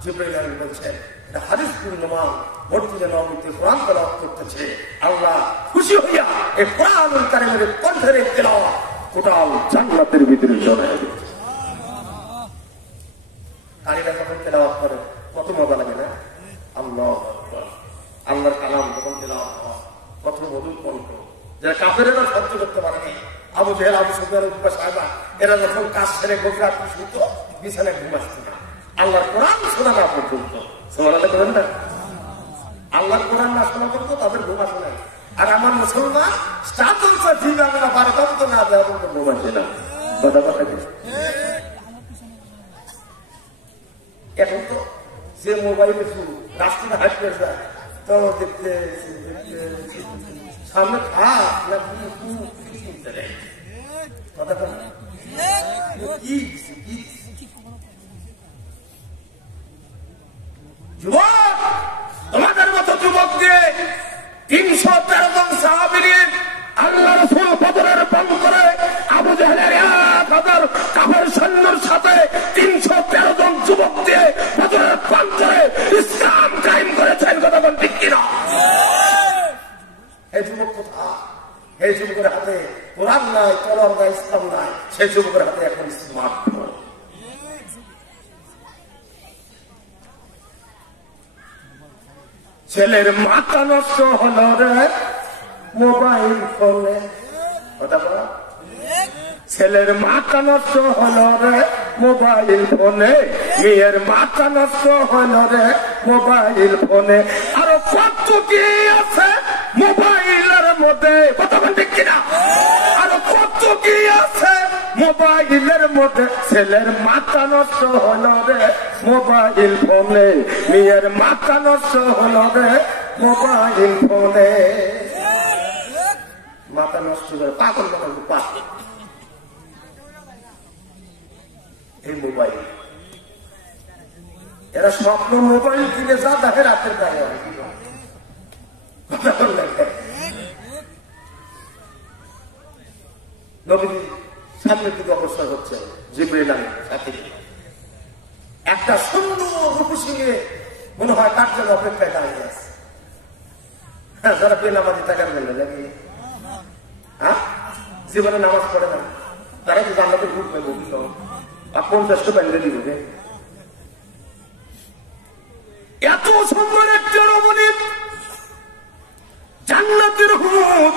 জিবরাইল আমিন বলছেন, এটা হারিস বিন নোমান মসজিদে নববীতে কোরআন তেলাওয়াত করতেছে। আল্লাহ খুশি হইয়া এই কোরআনুল কারীমের কণ্ঠের তেলাওয়াত টোটাল জান্নাতের ভিতরে শোনায় দিয়েছে। কারীরা যখন তেলাওয়াত করে কত মজা লাগে না? আল্লাহু আকবার। আল্লাহর কালাম যখন তেলাওয়াত হয় কত মধুর কণ্ঠ, যারা কাফেরেরা সহ্য করতে পারে না। আবু জেহেল, আবু সুফিয়ান, উতবা, সাইবা এরা যখন কাজ সেরে গভীর রাতে শুত, বিছানায় ঘুম আসতো না আল্লাহর কোরআন শোনা না পর্যন্ত। সুবহানাল্লাহ করেন না? আল্লাহর কোরআন না শোনা পর্যন্ত তাদের ঘুম আসে না। আর আমার মুসলমান স্টার্টলসা ঠিক আমি না বারোটাও তো না দেওয়া পর্যন্ত ঘুম আসে না। কথা কথা এখন তো যে মোবাইলে শুরু রাস্তাটা হাঁটতে যায় তো দেখতে সামনে খাপ না কথা কি যুবক, তোমাদের মতো যুবককে 313 জন সাহাবী নিয়ে আল্লাহ রাসূল বদরের বন করে আবু জাহেলের 1000 কাফের সৈন্যের সাথে 313 জন যুবক দিয়ে বদরের বন করে ইসলাম কায়েম করেছেন। কথা বল ঠিক কিনা? এই যুবক কোথায়? এই যুবকের হাতে কোরআন নাই, তলোয়ার নাই, ইসলাম নাই। সেই যুবকের হাতে এখন স্মার্টফোন। ছেলের মাথা নষ্ট হলো রে মোবাইল ফোনে। কথা বল। ছেলের মাথা নষ্ট হলো রে মোবাইল ফোনে, মেয়ের মাথা নষ্ট হলো রে মোবাইল ফোনে। আরো কত কি আছে মোবাইলের মধ্যে। কথা বল ঠিক কিনা? আরো কত কি আছে মোবাইলের মধ্যে। ছেলের মাথা নষ্ট হলো রে মোবাইল ফোনে, মেয়ের মাথা নষ্ট হলো রে মোবাইল ফোনে। মাথা নষ্ট করে পাগল পাগল পাগল এই মোবাইল। এরা স্বপ্ন মোবাইল কিনে যা দেখে রাতের গায়ে নবীজি সামনের দিকে অবস্থান হচ্ছে। জিবরাইল আমিন সাথে একটা সুন্দর রূপসী নিয়ে মনে হয় তার জন্য অপেক্ষায় দাঁড়িয়ে আছে। যারা বেনামাজি টাকার মেলে নাকি জীবনে নামাজ পড়ে না তারা তো জান্নাতে ঢুকবে। বলছিল 50টা প্যান্ডেল দিবে। এত সুন্দর একটা রমণী জান্নাতের হুর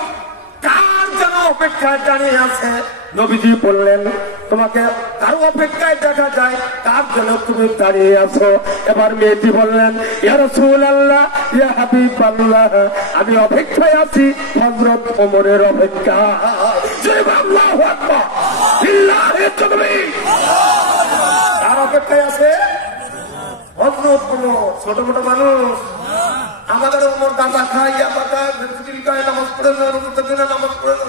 কার যেন অপেক্ষায় দাঁড়িয়ে আছে। নবীজি বললেন, তোমাকে কারো অপেক্ষায় দেখা যায়, কার জন্য তুমি দাঁড়িয়ে আছো? এবার মেয়েটি বললেন, ইয়া রাসূলুল্লাহ, ইয়া হাবিবাল্লাহ, আমি অপেক্ষায় আছি হযরত ওমরের অপেক্ষা। আল্লাহু আকবার, বিল্লাহি তাকবীর। কার অপেক্ষায় আছে? হযরত ওমর। ছোট ছোট মানুষ আমাদের ওমর গাঁজা খায়, ইয়াবা খায়, ফেন্সিডিল খায়, নামাজ পড়ে না, রোজা দিনে নামাজ পড়ে না,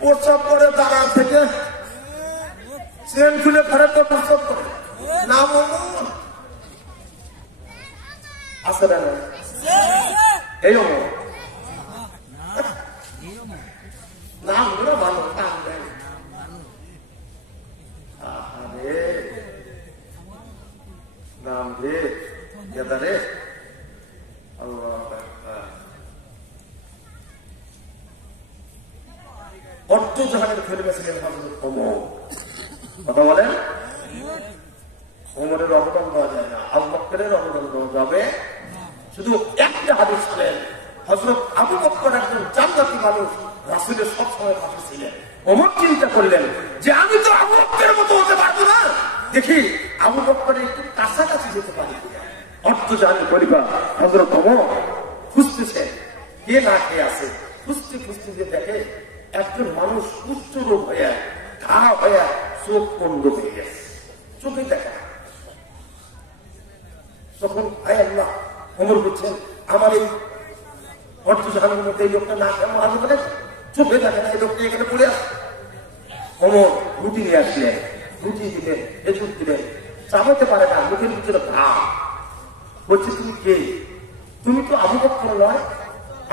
প্রস্রাব করে দাঁড়া থেকে চেন খুলে ফেরে তো প্রস্রাব করে। নাম ওমর আছে না? এই ওমর নাম গুলো ভালো নাম দেয়। আরে নাম রে রে আল্লাহ। অর্থ জাহানের ফেলবে ছিলেন ওমর। কথা বলেন, ওমরের অবদান দেওয়া যায় না, আবু বকরের অবদান দেওয়া যাবে। শুধু একটা হাদিস ছিলেন হযরত আবু বকর একজন জান্নাতি মানুষ, রাসূলের সবসময় পাশে ছিলেন। ওমর চিন্তা করলেন যে আমি তো আবু বকরের মতো হতে পারবো না, দেখি আবু বকরের একটু কাছাকাছি যেতে পারি কিনা। অর্থ জানি পরিবার হযরত ওমর খুঁজতেছে কে না কে আছে, খুঁজতে খুঁজতে যে দেখে একজন মানুষ উচ্চ রোগ হয়ে ঘা হয়ে চোখ বন্ধ হয়ে গেছে, চোখে দেখা। তখন আয় আল্লাহ, ওমর বলছেন আমার এই অর্থ জানানোর মধ্যে এই লোকটা না কেমন আগে বলে চোখে দেখে না, এই লোকটা এখানে পড়ে আসে। ওমর রুটি নিয়ে আসলেন, রুটি দিলেন, খেজুর দিলেন, চাবাতে পারে না, মুখের ভিতরে ভাব। বলছে তুমি কে? তুমি তো আবু বকর নয়,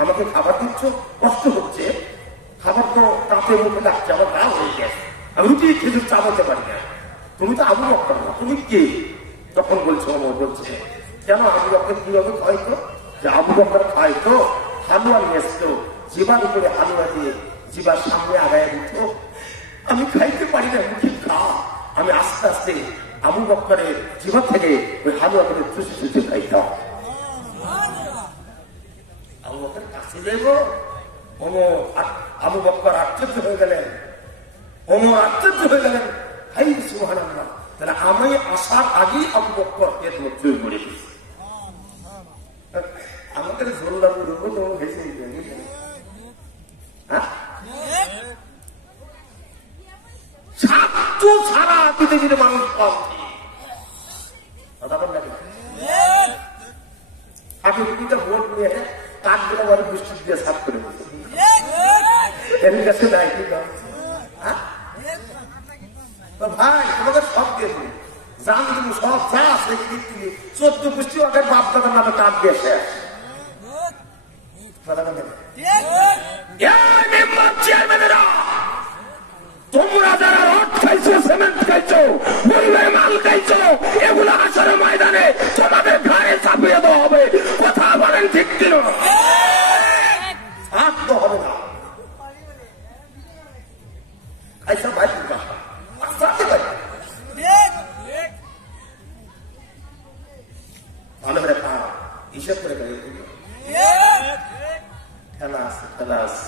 আমাকে খাবার দিচ্ছ, কষ্ট হচ্ছে, খাবার তো তাতে মুখে লাগছে, আমার গা হয়ে গেছে, আমি রুটি খেজুর চাবাতে পারি না, তুমি তো আবু বকর না, তুমি কে? তখন বলছে ওমর বলছে কেন আবু বকর কিভাবে খাইতো? যে আবু বকর খাইতো হালুয়া নিয়ে আসতো, জিবার উপরে হালুয়া দিয়ে জিবার সামনে আগায় দিত, আমি খাইতে পারি না, মুখে খা, আমি আস্তে আস্তে আবু বকরের জিবা থেকে ওই হালুয়া করে চুষে চুষে খাইতাম। আবু বকর কাছে যাইব, আবু বকর আশ্চর্য হয়ে গেলেন, ওমর আশ্চর্য হয়ে গেলেন, হাই সুবহানাল্লাহ, তাহলে আমি আসার আগেই আবু বকর এর মধ্যে পড়ে গেছি। আমাদের জোরদার ছাত্র সারা পৃথিবীর মানুষ কম, আপনি দুটা ভোট নিয়ে কাঠ দিলে বলে বৃষ্টি দিয়ে সাফ করে দিচ্ছে, এর কাছে নাই কি ভাই, তোমাকে সব দিয়ে দিন, জান দিন সব যা আছে 14 পুষ্টি ওদের বাপ দাদার নামে কাঠ দিয়েছে। তোমরা যারা রড খাইছো, সিমেন্ট খাইছো, বলবে মাল খাইছো, এগুলো আসলে ময়দানে তোমাদের ঘাড়ে চাপিয়ে দেওয়া হবে, কথা বলেন ঠিক কিনা? থাকতে হবে না, খাইছো ভাই ভালো করে খা, হিসাব করে খেলা আছে, খেলা আছে,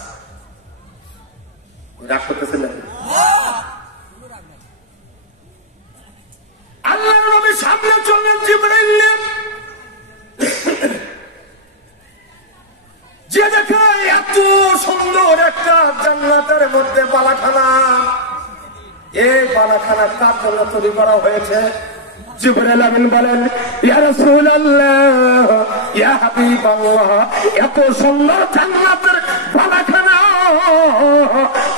রাগ করতেছে না। আল্লাহর নবী সামনে চললেন, জিবরাইল যে দেখে এত সুন্দর একটা জান্নাতের মধ্যে বালাখানা, এই বালাখানা কার জন্য তৈরি করা হয়েছে? জিবরাইল আমিন বলেন, ইয়া রাসূলুল্লাহ, ইয়া হাবিবাল্লাহ, এত সুন্দর জান্নাতের বালাখানা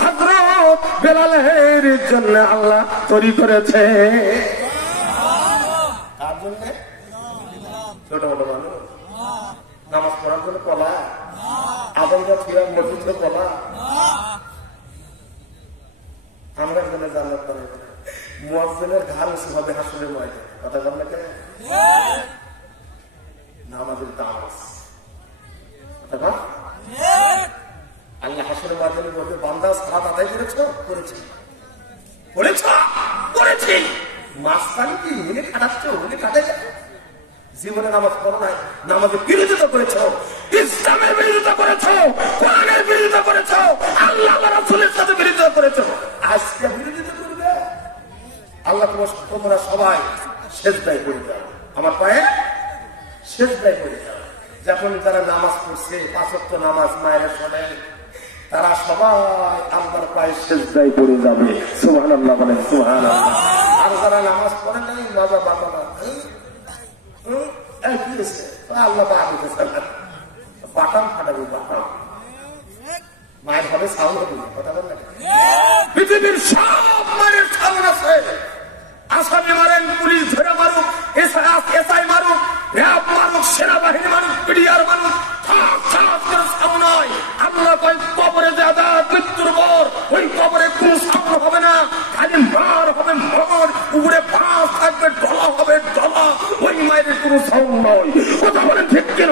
হযরত বেলালের জন্য আল্লাহ তৈরি করেছে। তার জন্য ছোট ছোট মানুষ নামাজ পড়ার জন্য কলা, আদমরা ছিল মসজিদে কলা, আমরা জন্য জান্নাত করে মুয়াজ্জিনের ঘাড় উঁচু হবে হাসরের ময়দানে, কথা বল না কেন? নামাজের দাওয়াত, কথা বল। আল্লাহ হাসরের ময়দানে বলবে, বান্দা সালাত আদায় করেছো? করেছি। করেছো? করেছি। মাঝখানে কি মিলে কাটাচ্ছ? মিলে কাটে যাবে। জীবনে নামাজ পড়ো নাই, নামাজের বিরোধিতা করেছো, ইসলামের বিরোধিতা করেছো, কোরআনের বিরোধিতা করেছো, আল্লাহ রাসূলের সাথে বিরোধিতা করেছো, আজকে বিরোধিতা করবে। আল্লাহ তোমরা সবাই সেজদায় পড়ে যাও, আমার পায়ে সেজদায় পড়ে যাও। যখন যারা নামাজ পড়ছে, 5 ওয়াক্ত নামাজ মায়ের শোনেন, তারা সবাই আল্লাহর পায়ে সেজদায় পড়ে যাবে। সুবহানাল্লাহ বলেন, সুবহানাল্লাহ। আর যারা নামাজ পড়ে নাই, বাবা বাবা আল্লাহ বাটাম ফাটাবি, বাটাম মায়ের হবে সাউন্ড হবে, কথা বল না। পৃথিবীর সব মায়ের সাউন্ড আছে, আসামি মারেন, পুলিশ ধরে মারুক, এসআই মারুক, র্যাব মারুক, সেনাবাহিনী মারুক, পিডিআর মারুক, সাউন্ড নয়। আল্লাহ কয় কবরে যাবে মৃত্যুর পর, ওই কবরে কোন সাউন্ড হবে না, খালি মার হবে মার, উপরে বাঁশ থাকবে, ডলা হবে ডলা, ওই মায়ের কোন সাউন্ড নয়, কথা বলেন ঠিক কেন?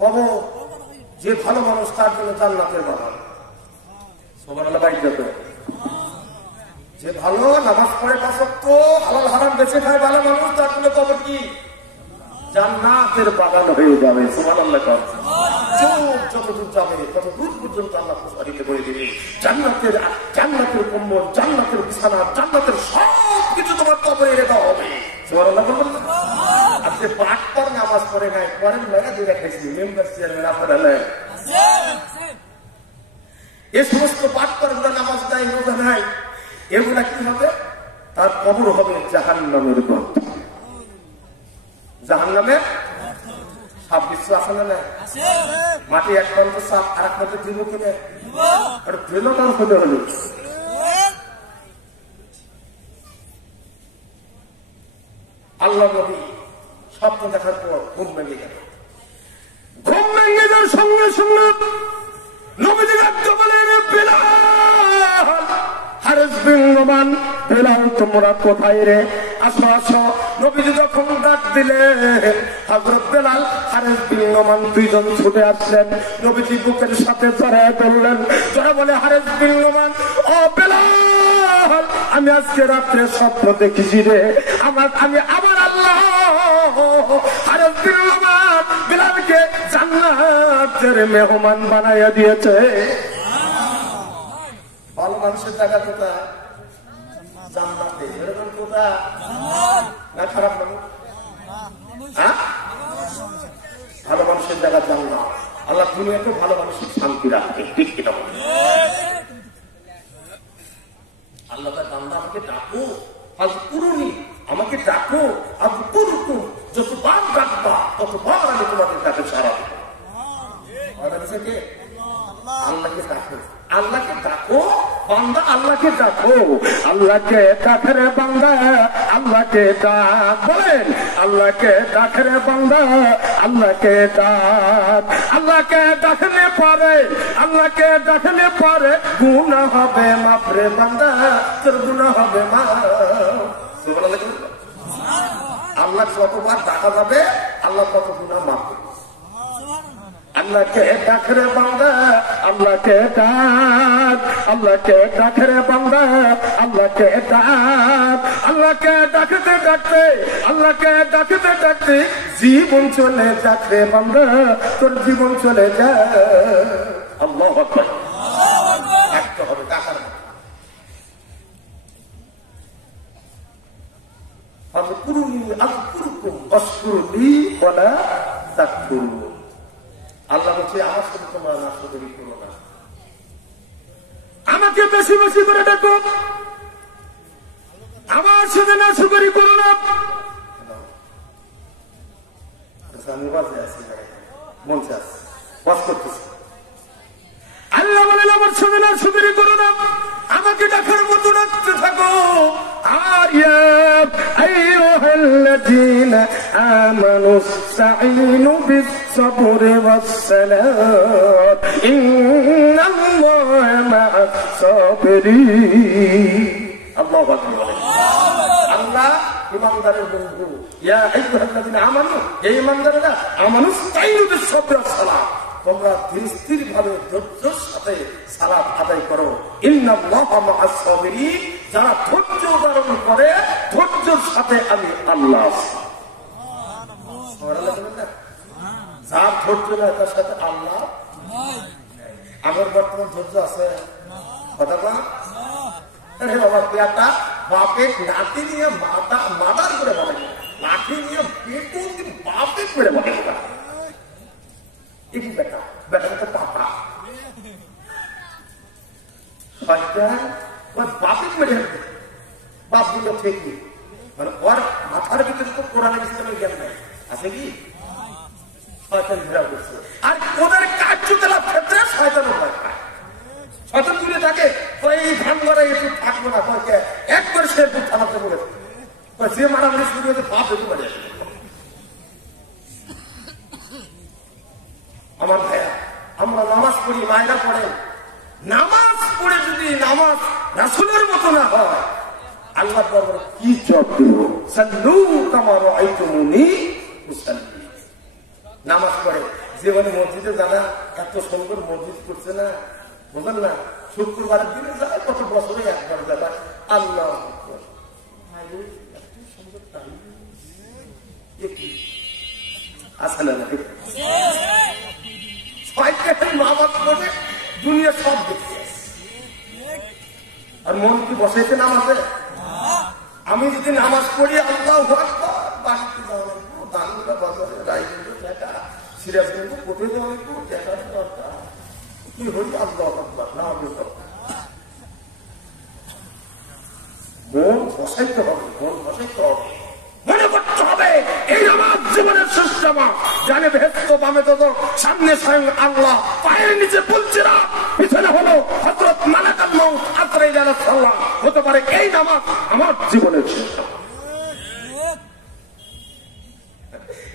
কবর যে ভালো মানুষ তার জন্য জান্নাতের বাগান, সুবহানাল্লাহ। বাইরে যে ভালো নামাজ পড়ে, 5 ওয়াক্ত হালাল হারাম বেঁচে খায় ভালো মানুষ, তার জন্য কবর কি জান্নাতের বাগান হয়ে যাবে। সুবহানাল্লাহ। চোখ যতদূর যাবে তত দূর পর্যন্ত আল্লাহ প্রসারিত করে দিবে। জান্নাতের কম্বল, জান্নাতের বিছানা, জান্নাতের সব কিছু তোমার কবরে রেখা হবে। সুবহানাল্লাহ। আপনি পাঠ পর নামাজ পড়ে নাই, পরেন লাগা দিয়ে রেখেছি মেম্বার চেয়ারম্যান আপনারা নেই। এই সমস্ত পাঠ করেন নামাজ নাই, রোজা নাই, এগুলা কি হবে? তার কবর হবে জাহান্নামের গর্ত। জাহান্নামের সাপ বিশ্ব আছে না নাই? মাটি এক প্রান্ত সাপ আর এক প্রান্ত দিব কিনে ফেলো তার হতে হলো। আল্লাহ নবী স্বপ্ন দেখার পর ঘুম ভেঙে গেল। ঘুম ভেঙে যাওয়ার সঙ্গে সঙ্গে নবীজি ডাকতে বলেন, বেলাল, হারেস বিন নোমান, বেলাল তোমরা কোথায় রে? আসো আসো। নবীজি যখন ডাক দিলেন, হযরত বেলাল, হারেস বিন নোমান দুইজন ছুটে আসলেন। নবীজি বুকের সাথে জড়ায় ধরলেন। যারা বলে, হারেস বিন নোমান, ও বেলাল, আমি আজকে রাত্রে স্বপ্ন দেখেছি রে। আমি আমার আল্লাহ হারেস বিন নোমান বেলালকে জান্নাতের মেহমান বানাইয়া দিয়েছে। ভালো মানুষের জায়গা কোথায়? জান্নাতে। এরকম কোথায় না খারাপ মানুষ? ভালো মানুষের জায়গা জান্নাত। আল্লাহ দুনিয়াতে ভালো মানুষের শান্তি রাখবে। ঠিক কিনা? আল্লাহ বান্দা আমাকে ডাকো, আজ পুরুনি আমাকে ডাকো, আজ পুরুকুম, যতবার ডাকবা ততবার আমি তোমাদের কাছে সারা দেব। আল্লাহকে ডাকো, আল্লাহকে ডাকো বান্দা, আল্লাহকে ডাকো, আল্লাহকে ডাক রে বান্দা, আল্লাহকে ডাক। বলেন, আল্লাহকে ডাক রে বান্দা, আল্লাহকে ডাক। আল্লাহকে ডাকলে পারে, আল্লাহকে ডাকলে পারে গুনাহ হবে মাফ রে বান্দা, তোর গুনাহ হবে মাফ। আল্লাহ যতবার ডাকা যাবে আল্লাহ তত গুনাহ মাফ করবে। আল্লাহকে ডাক রে বান্দা, আল্লাহকে ডাক, আল্লাহকে ডাক রে বান্দা, আল্লাহকে ডাক। আল্লাহকে ডাকতে ডাকতে, আল্লাহকে ডাকতে ডাকতে জীবন চলে যাক রে বান্দা, তোর জীবন চলে যা। আল্লাহু আকবার। ডাকতে হবে, ডাকার আল্লাহ বলছে, আমার সাথে তোমরা না শুধু করো না, আমাকে বেশি বেশি করে ডাকো, আমার সাথে না শুকরি করো না। আমি বাজে আছি, মঞ্চে আছি, বাস করতেছি। আল্লাহ বলেন, আমার সাথে না শুকরি করো না, আমাকে ডাকার মতো ডাকতে থাকো। আর আইয়ুহাল্লাযীনা আমানু ইসতাঈনু বিস-সাবরি ওয়াস-সালাত ইন্নাল্লাহা মা'আস-সাবিরিন। আল্লাহু আকবার। আল্লাহ ইমানদারের বন্ধু। ইয়া আইয়ুহাল্লাযীনা আমানু, এই ইমানদারেরা, আমানু ইসতাঈনু বিস-সাবরি ওয়াস-সালাত, তোমরা ধীর স্থির ভাবে ধৈর্যের সাথে সালাত আদায় করো। ইন্নাল্লাহা মা'আস-সাবিরিন, যারা ধৈর্য ধারণ করে ধৈর্যের সাথে আমি আল্লাহ। যার ধৈর্য নয় তার সাথে আল্লাহ। আমার বর্তমান ধৈর্য আছে কথা বল। বাবা পেয়াটা বাপের নাতি নিয়ে মাদার করে বলে, লাঠি নিয়ে পেটুন বাপে করে বলে, বেটা বেটা তো পাপা বাপে মেরে বাপ গুলো থেকে, মানে ওর মাথার ভিতরে তো কোরআন ইসলামের জ্ঞান নাই, আছে কি? শয়তান ঘেরাও করছে। আর ওদের কার্যকলাপ ক্ষেত্রে শয়তান ভয় পায়। শয়তান দূরে থাকে, ওই ধান ঘরে একটু থাকবো না, একবার সে একটু থানাতে বলেছে, যে মারামারি শুরু হয়েছে বাপ একটু বাড়ি আসে। আমার ভাইয়া, আমরা নামাজ পড়ি, মায়েরা পড়েন, নামাজ পড়ে যদি নামাজ রাসূলের মতো না হয়, আল্লাহ বলবেন কি জবাব দেব? সাল্লু কামা রাআইতুমুনি উসাল্লি। নামাজ পড়ে জীবনে মসজিদে যারা এত সুন্দর মসজিদ করছে না, বুঝলেন না? শুক্রবারের দিনে যায়, কত বছরে একবার যাবা। আল্লাহ মা বাপ করে দুনিয়া সব দেখছে, আর মন কি বসাইছে নামাজে? আমি যদি নামাজ পড়ি আল্লাহু আকবার, বাড়িতে যাওয়া লাগবো, দানুটা বাজারে রাইগঞ্জ টাকা, সিরাজগঞ্জ কোথায় যাওয়া লাগবো, টাকার দরকার কি হল? আল্লাহু আকবার না হবে, মন বসাইতে হবে, মন বসাইতে হবে, মনে করতে হবে এই আমার জীবনের শ্রেষ্ঠ নামাজ। জানে ভেস্ত বামে তো সামনে স্বয়ং আল্লাহ, পায়ের নিচে বলছে না, পিছনে হলো হযরত মালাকুল মউত আজরাইল আলাইহিস সালাম। হতে পারে এই নামাজ আমার জীবনের শ্রেষ্ঠ।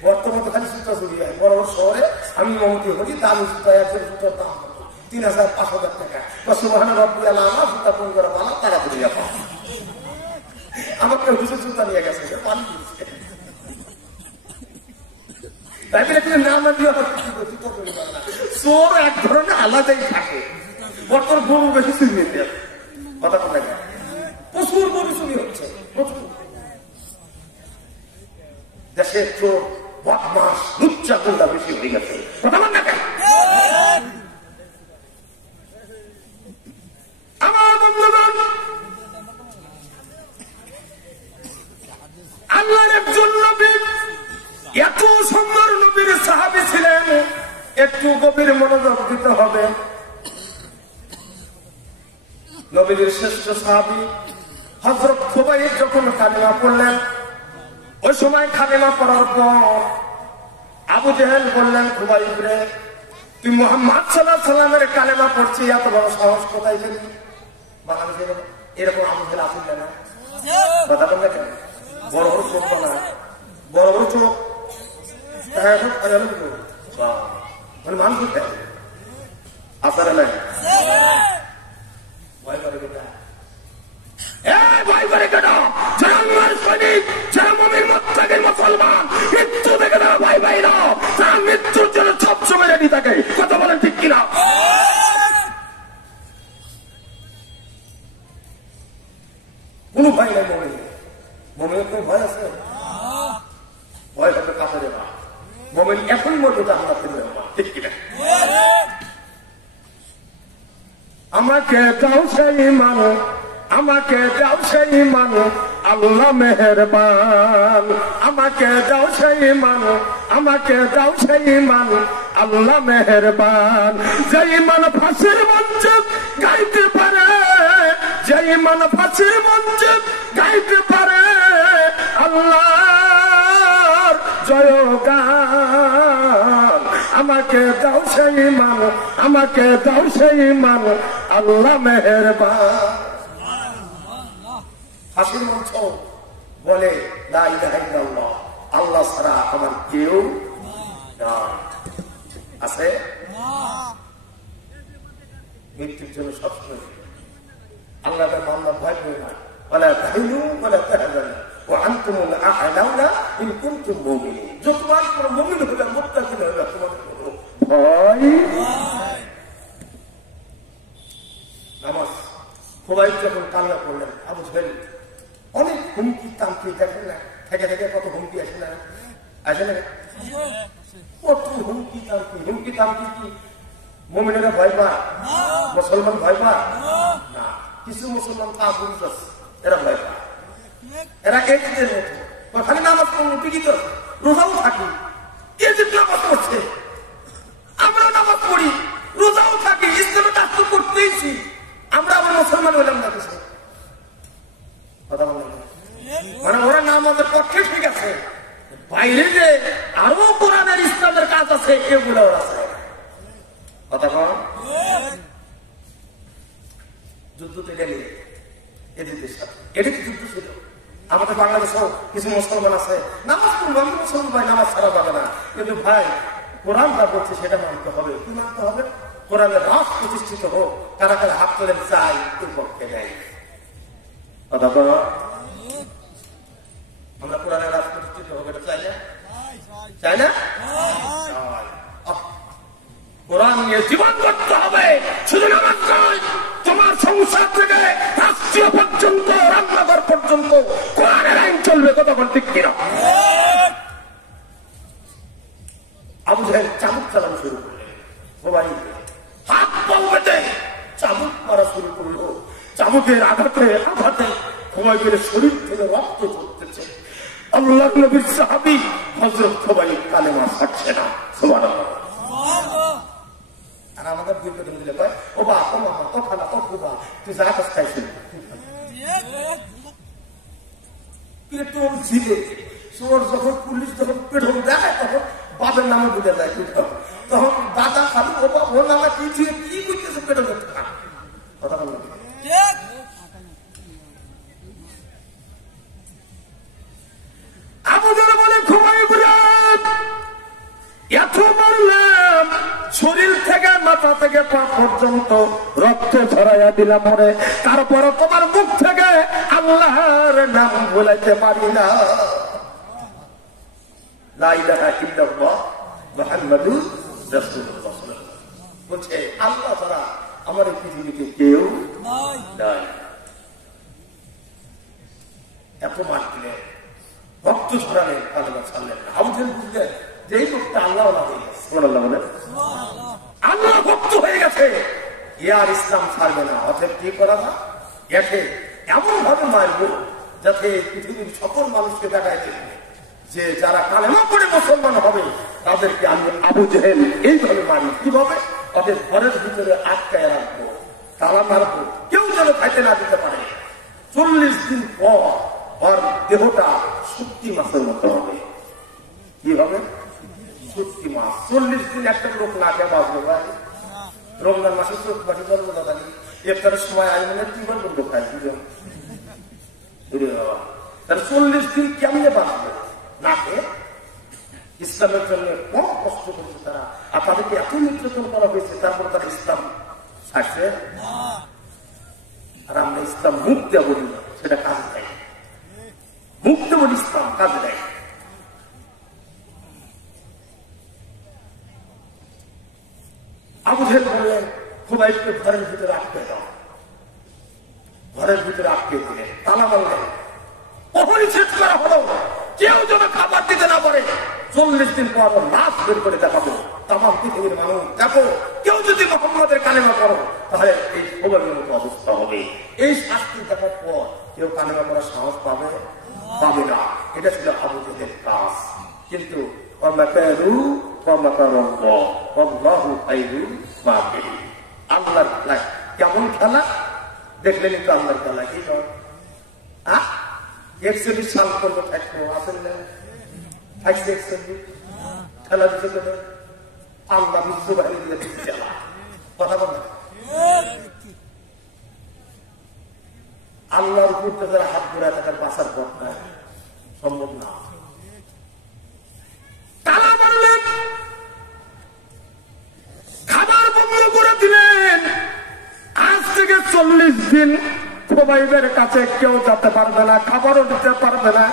বর্তমানে তো খালি সুতা চুরি হয়। বড় বড় শহরে আমি মমতি হলি, দামি সুতা, একজন সুতার দাম ৩,০০০-৫,০০০ টাকা। সুবহান রাব্বিয়াল আলা, সুতা কোন করে বানা তারা বুঝিয়া পায়। আমার কেউ হুজুর জুতা নিয়ে গেছে, পানি দিচ্ছে, তাই বলে কিন্তু নাম দিয়ে চোর এক ধরনের আলাদাই থাকে। বর্তমান গরু বেশি চুরি নিতে কথা বলে, প্রচুর গরু চুরি হচ্ছে, দেশের চোর বদমাস লুচ্চা গুন্ডা বেশি হয়ে গেছে, কথা বল না কেন? আমার বন্ধুগণ, আল্লাহর একজন নবী, এত সুন্দর নবীর সাহাবী ছিলেন, একটু গভীর মনোযোগ দিতে হবে। নবীর শ্রেষ্ঠ সাহাবী হযরত খুবাইব যখন কালেমা পড়লেন, ওই সময় কালেমা পড়ার পর আবু জেহেল বললেন, খুবাইব রে, তুই মুহাম্মদ সাল্লাল্লাহু আলাইহি সাল্লামের কালেমা পড়ছিস, এত বড় সাহস কোথায় পেলি? বাংলাদেশে এরকম আবু জেহেল আসলে না, কথা বললে কেন? বড় বড় চোখ বানায়, বড় বড় চোখ, মানে মান করতে আপনারা নাই ভয় করে বেটা, ভয় করে কেন? যারা আল্লাহর সৈনিক, যারা মুমিন মুত্তাকিন মুসলমান, মৃত্যু দেখে তারা ভয় পায় না, তারা মৃত্যুর জন্য সবসময় রেডি থাকে, কথা বলেন ঠিক কিনা? কোন ভয় নাই মুমিন, মুমিনের কোন ভয় আছে? ভয় হবে কাফেরের না, মুমিন এখন মরবে তো আল্লাহ ফিরবে না, ঠিক কিনা? আমাকে দাও সেই ঈমান, আমাকে দাও সেই ঈমান, আল্লাহ মেহেরবান। আমাকে দাও সেই ঈমান, আমাকে দাও সেই ঈমান, আল্লাহ মেহেরবান। যে ঈমান ফাঁসির মঞ্চে গাইতে পারে, যে ঈমান ফাঁসির মঞ্চে গাইতে পারে আল্লাহর জয়গান। আমাকে দাও সেই ঈমান, আমাকে দাও সেই ঈমান, আল্লাহ মেহেরবান। ফাঁসির মঞ্চ বলে লা ইলাহা ইল্লাল্লাহ, আল্লাহ ছাড়া আমার কেউ আছে? মৃত্যুর জন্য সবসময় আল্লাহ বান্দা ভয় করে না, ওয়ালা তাহিনু ওয়ালা তাহজানু ওয়া আনতুমুল আ'লাউনা ইন কুনতুম মুমিনিন। যতবার কোন মুমিন হলে, মুত্তাকিন হলে তোমার ভয়। নামাজ খুবাইব যখন কান্না করলেন, আবু জেহেল অনেক হুমকি তামকি, দেখেন না থেকে থেকে কত হুমকি আসে না, আসে না? কত হুমকি তামকি, হুমকি তামকি কি মুমিনেরা ভয় পা? মুসলমান ভয় পা না, কিছু মুসলমান কাফির আছে, এরা ভয় পা, এরা এজিদের মতো খালি নামাজ পড়ুন, টিকিট রোজাও থাকি, এজিদ নামাজ পড়ছে, আমরা নামাজ পড়ি, রোজাও থাকি, ইসলামের কাজ তো করতেইছি, আমরা আবার মুসলমান হইলাম না কিছু, কথা বললাম। মানে ওরা নামাজের পক্ষে ঠিক আছে, বাইরে যে আরো কোরআনের ইসলামের কাজ আছে এগুলো ওরা আছে, কথা কম। যুদ্ধ তো গেলে এদিকের সাথে, এদিকে যুদ্ধ ছিল। আমাদের বাংলাদেশেও কিছু মুসলমান আছে, নামাজ পড়বো, আমি মুসলমান ভাই, নামাজ ছাড়া পাবে না, কিন্তু ভাই কোরআন যা করছে সেটা মানতে হবে। কি মানতে হবে? কোরআনের রাষ্ট্র প্রতিষ্ঠিত হোক, কারা কারা হাত তোলেন চাই, এর পক্ষে নেই, কথা বলো। আমরা কোরআনের রাষ্ট্র প্রতিষ্ঠিত হোক, এটা চাই না? চাই না? কোরআন নিয়ে জীবন করতে হবে, শুধু নামাজ নয়, তোমার সংসার থেকে রাষ্ট্রীয় পর্যন্ত, রান্নাঘর পর্যন্ত কোরআনের আইন চলবে, কথা বল ঠিক কিনা? খোবাইবের শরীর থেকে রক্ত ঝরতেছে। আল্লাহ নবীর সাহাবী হযরত খোবাইব কালেমা ছাড়ছে না। সুবহানাল্লাহ। আর আমাদের বিপদে দিলে কয় ও বা ও মামা ও খালা ও বুবা তুই যা কাজ খাইছিস পেট্রোল ঝিলে চোর যখন পুলিশ যখন পেট্রোল দেয় তখন বাবার নামে বুঝে যায় তখন দাদা খালি ও বা ওর নামে কি দিয়ে কি বুঝতেছে পেট্রোলের কথা বললাম। আবুদের বলে খোবাইব রে এত মারলাম শরীর থেকে মাথা থেকে পা পর্যন্ত রক্ত ঝরাইয়া দিলাম মরে, তারপরে তোমার মুখ থেকে আল্লাহর নাম বলাইতে পারি না। লা ইলাহা ইল্লাল্লাহ মুহাম্মাদুর রাসূলুল্লাহ বলছে আল্লাহ ছাড়া আমার এই পৃথিবীতে কেউ নাই। এত মার দিলেন, রক্ত ঝরালেন, কালেমা ছাড়লেন না। আবু জেহেল বুঝলেন যে এই লোকটা আল্লাহ হয়ে গেছে। সুবহানাল্লাহ বলেন। আল্লাহ ভক্ত হয়ে গেছে, ইয়ার ইসলাম ছাড়বে না। অতএব কি করা না, একে এমন ভাবে মারবো যাতে পৃথিবীর সকল মানুষকে দেখায় দেবে যে যারা কালেমা পড়ে মুসলমান হবে তাদেরকে আমি আবু জেহেল এইভাবে মারি। কিভাবে? ওদের ঘরের ভিতরে আটকায় রাখবো, তালা মারবো, কেউ যেন খাইতে না দিতে পারে। 40 দিন পর ওর দেহটা শুটকি মাছের মতো হবে। কি হবে? শুটকি মাছ। 40 দিন একটা লোক না খেয়ে বাঁচবে ভাই। রমজান মাসে চোখ বাটি করবো দাদা, ইফতারের সময় আই মানে কি করবো লোক খাই বুঝো। তাহলে 40 দিন কেমনে বাঁচবে না খেয়ে? ইসলামের জন্য কম কষ্ট করছে তারা, আর তাদেরকে এত নির্যাতন করা হয়েছে, তারপর তারা ইসলাম ছাড়ছে। আর আমরা ইসলাম মুখ দেওয়া বলি না, সেটা কাজ দেয়। মুখ দেওয়া বলি ইসলাম কাজ দেয়। আবু জেহেল বললেন খোবাইবকে ঘরের ভিতরে আটকে দাও। ঘরের ভিতরে আটকে দিলেন, তালা মারলেন, অপরিচ্ছেদ করা হলো, কেউ যেন খাবার দিতে না পারে। 40 দিন পর লাশ বের করে দেখাবো, তাম পৃথিবীর মানুষ দেখো, কেউ যদি মুহাম্মাদের কালেমা করো তাহলে এই খোবাইবের মতো অবস্থা হবে। এই শাস্তি দেখার পর কেউ কালেমা করার সাহস পাবে না। এটা ছিল আবু জেহেলের কাজ। কিন্তু আল্লাহ কেমন খেলা দেখলেন তো, আল্লাহর খেলা কি 41 সাল করবো থাকবো আসলে খেলা দিতে আল্লাহ বিশ্ব বাহিনী দিয়ে খেলা কথা বলে আল্লাহর উপর তাদের হাত ঘুরে থাকার বাঁচার পথ নাই, সম্ভব না। তালা মারলেন, খাবার বন্ধ করে দিলেন। আজ থেকে 40 দিন খোবাইবের কাছে কেউ যেতে পারবে না, খাবারও দিতে পারবে না।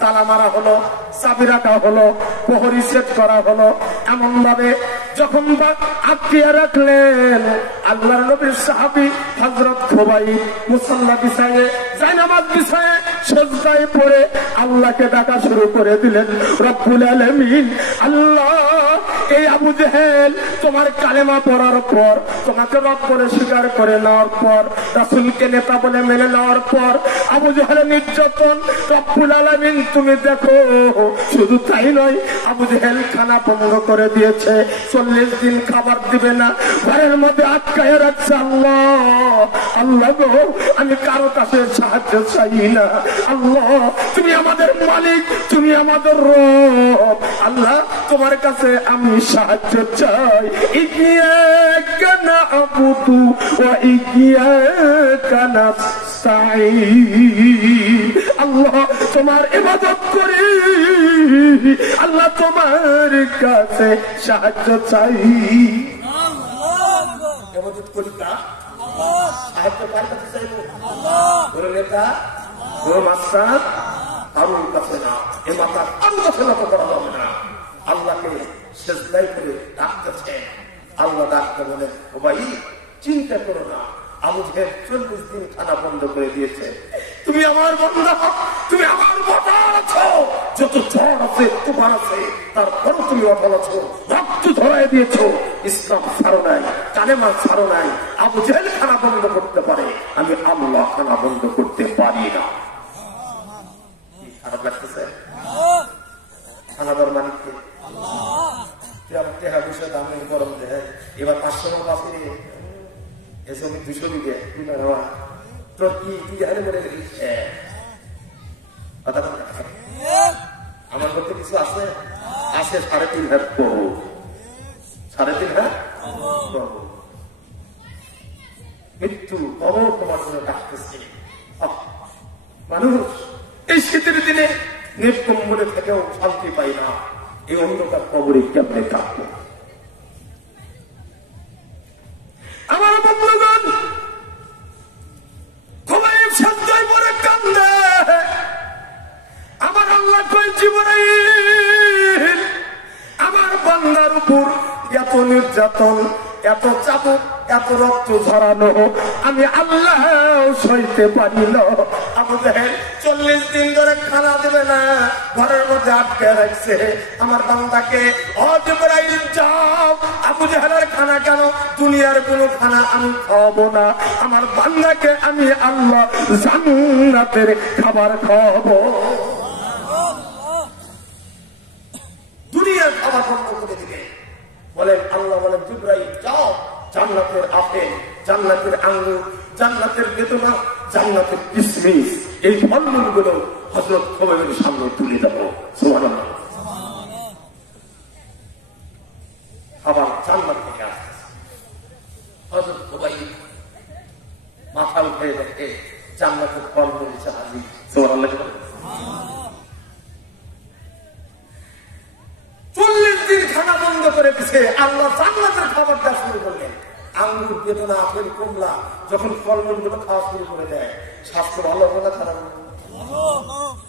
তালা মারা হলো, চাবি রাখা হলো, প্রহরী সেট করা হলো। এমন ভাবে যখন আটকিয়ে রাখলেন, আল্লাহর নবীর সাহাবী হযরত খোবাইব মুসাল্লা বিছায়ে, জায়নামাজ বিছায়ে, সিজদায় পড়ে আল্লাহকে ডাকা শুরু করে দিলেন, রব্বুল আলামিন, আল্লাহ এই আবু জেহেল তোমার কালেমা পড়ার পর, তোমাকে রব বলে স্বীকার করে নেওয়ার পর, রাসূলকে নেতা বলে মেনে নেওয়ার পর আবু জেহেলের নির্যাতন, রব্বুল আলামিন তুমি দেখো। শুধু তাই নয়, আবু জেহেল খানা বন্ধ করে দিয়েছে, 40 দিন খাবার দিবে না, ঘরের মধ্যে আটকায় রাখছে। আল্লাহ গো, আমি কারো কাছে সাহায্য চাই না। আল্লাহ তুমি আমাদের মালিক, তুমি আমাদের রব। আল্লাহ তোমার কাছে আমি সাহায্য চাই। ইয়্যাকা না'বুদু ওয়া ইয়্যাকা নাস্তাঈন। আল্লাহ তোমার ইবাদত করি, আল্লাহ তোমার কাছে সাহায্য চাই। ইবাদত করি তা সাহায্য কার কাছে চাইব? বলে নেতা বড় মাস্টার কারোর কাছে না, এ মাথা কারোর কাছে নত করা যাবে না। আল্লাহকে সিজদায় করে ডাকতেছে। আল্লাহ ডাকতে বলে ও ভাই চিন্তা করো না, আবু জেহেল 40 দিন খানা বন্ধ করে দিয়েছে, তুমি আমার বান্দা, তুমি আমার বাবার আছো। যত ঝড় আছে তুফান আছে, তারপরও তুমি অটল আছো, রক্ত ধরাই দিয়েছো, ইসলাম ছাড়ো নাই, কালেমা ছাড়ো নাই। আবু জেহেল খানা বন্ধ করতে পারে, আমি আল্লাহ খানা বন্ধ করতে পারি না। 200 দিকে তোর কি তুই জানে মনে করিস কথা আমার মধ্যে কিছু আছে আছে 3.5 হাত প্রভু 3.5 হাত প্রভু মৃত্যু কবর তোমার জন্য ডাকতেছে মানুষ এই শীতের দিনে নেপ কম্বলে থেকেও শান্তি পাই না এই অন্ধকার কবরে কেমনে থাকবো আমার বন্ধুগণ খুবই সঞ্চয় করে কান্দে আমার আল্লাহ কই জীবনে আমার বান্দার উপর এত নির্যাতন এত চাবুক এত রক্ত ঝরানো আমি আল্লাহ সইতে পারি না আবু জাহেল 40 দিন ধরে খানা দেবে না ঘরের মধ্যে আটকে রাখছে আমার বান্দাকে জিবরাইল যাও আবু জাহেলের খানা কেন দুনিয়ার কোনো খানা আমি খাওয়াবো না আমার বান্দাকে আমি আল্লাহ জান্নাতের খাবার খাওয়াবো দুনিয়ার খাবার বন্ধ করে দিবে বলেন আল্লাহ বলেন জিবরাইল যাও জান্নাতের আপেল জান্নাতের আঙ্গুর জান্নাতের বেদনা জান্নাতের কিশমিশ এই ফলমূলগুলো হযরত খোবাইবের সামনে তুলে দেবো সুবহানাল্লাহ আবার জান্নাত থেকে আসছে হযরত খোবাইব মাথা উঠে দেখে জান্নাতের ফলমূল হাজির সুবহানাল্লাহ 40 দিন খানা বন্ধ করে দিছে আল্লাহ জান্নাতের খাবার দেওয়া শুরু করলেন আঙ্গুর বেদনা আপেল কমলা যখন ফলমূল গুলো খাওয়া শুরু করে দেয় স্বাস্থ্য ভালো হবে না খারাপ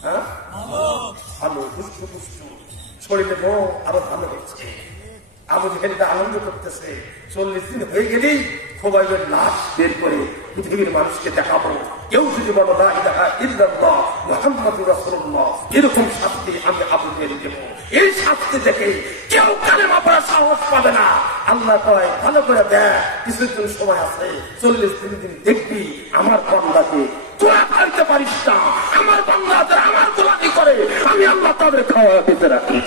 হ্যাঁ ভালো পুষ্ট পুষ্ট শরীরে বউ আরো ভালো হচ্ছে আবু জাহেল আনন্দ করতেছে 40 দিন হয়ে গেলেই খোবাইবের লাশ বের করে পৃথিবীর মানুষকে দেখাবো কেউ যদি বলো লা ইলাহা ইল্লাল্লাহ মুহাম্মাদুর রাসূলুল্লাহ এরকম শাস্তি আমি আবু জাহেল দেব এই শাস্তি দেখে কেউ কালেমা পড়ার সাহস পাবে না আল্লাহ কয় ভালো করে দেখ কিছুদিন সময় আছে 40 দিন দেখবি আমার বান্দাকে তোরা খাইতে পারিস না আমার বান্দাদের আমার গোলামি করে আমি আল্লাহ তাদের খাওয়া দিতে রাখি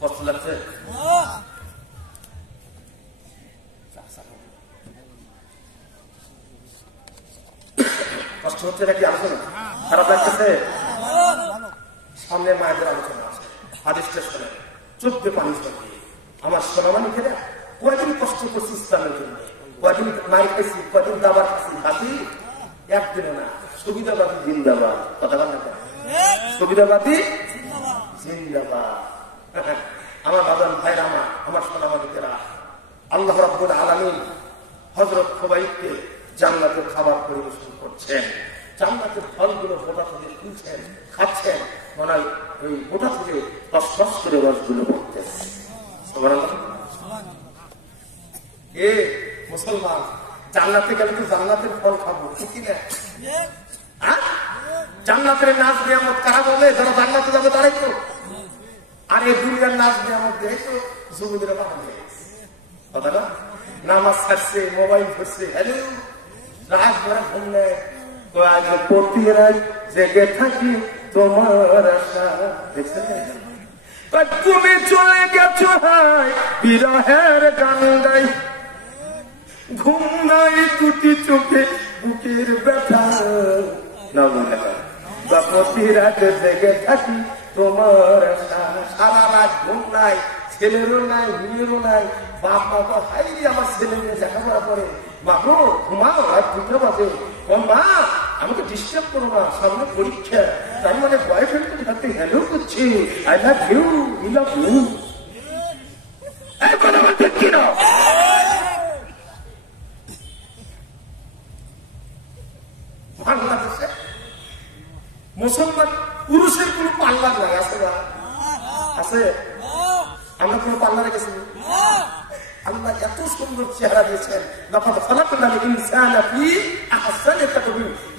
কষ্ট লাগছে কষ্ট হচ্ছে নাকি আলোচনা খারাপ লাগতেছে সামনে মায়েদের আলোচনা আছে হাদিসটা শোনেন 14 পানি দিয়ে আমার সোনামানি খেলে কয়দিন কষ্ট করছি ইসলামের জন্য কয়দিন মাই খাইছি কয়দিন দাবার খাইছি বাকি একদিনও না সুবিধাবাদী জিন্দাবাদ কথা বলেন সুবিধাবাদী জিন্দাবাদ আমার বাজান ভাইরা আমার সোনামানিকেরা আল্লাহ রাব্বুল আলামিন হযরত খোবাইবকে জান্নাতের খাবার পরিবেশন করছেন জান্নাতের ফলগুলো গোটা থেকে তুলছেন খাচ্ছেন মানে ওই গোটা থেকে টস করে রসগুলো পড়তেছে এ মুসলমান জান্নাতে গেলে তো জান্নাতের ফল খাবো ঠিক না জান্নাতের নাচ নিয়ামত কারা বলে যারা জান্নাতে যাবে তারাই তো আর এই দুনিয়ার নাচ নিয়ামত দেয় তো যুবকেরা বানাবে কথা না নামাজ ছাড়ছে মোবাইল ধরছে হ্যালো রাত ভরা ঘুম নেয় প্রতি রাত জেগে থাকি তোমার আশা দেখছেন তুমি চলে গেছো হাই বিরহের গান গাই ঘুম নাই দুটি চোখে বুকের ব্যথা না মনে হয় বা প্রতি রাতে জেগে থাকি তোমার আশা সারা রাত ঘুম নাই ছেলেরও নাই মেয়েরও নাই বাপ মা তো হাইরি আমার ছেলে মেয়ে লেখাপড়া করে বাবু ঘুমাও আর 2টা বাজে মা আমাকে ডিস্টার্ব করো না সামনে পরীক্ষা তার মানে বয়ফ্রেন্ডের সাথে হ্যালো করছি I love you I love you এখন আমার দেখছি না বাংলাদেশে মুসলমান পুরুষের কোন পাল্লা নাই আছে না আছে আমরা কোন পাল্লা রেখেছি আল্লাহ এত সুন্দর চেহারা দিয়েছেন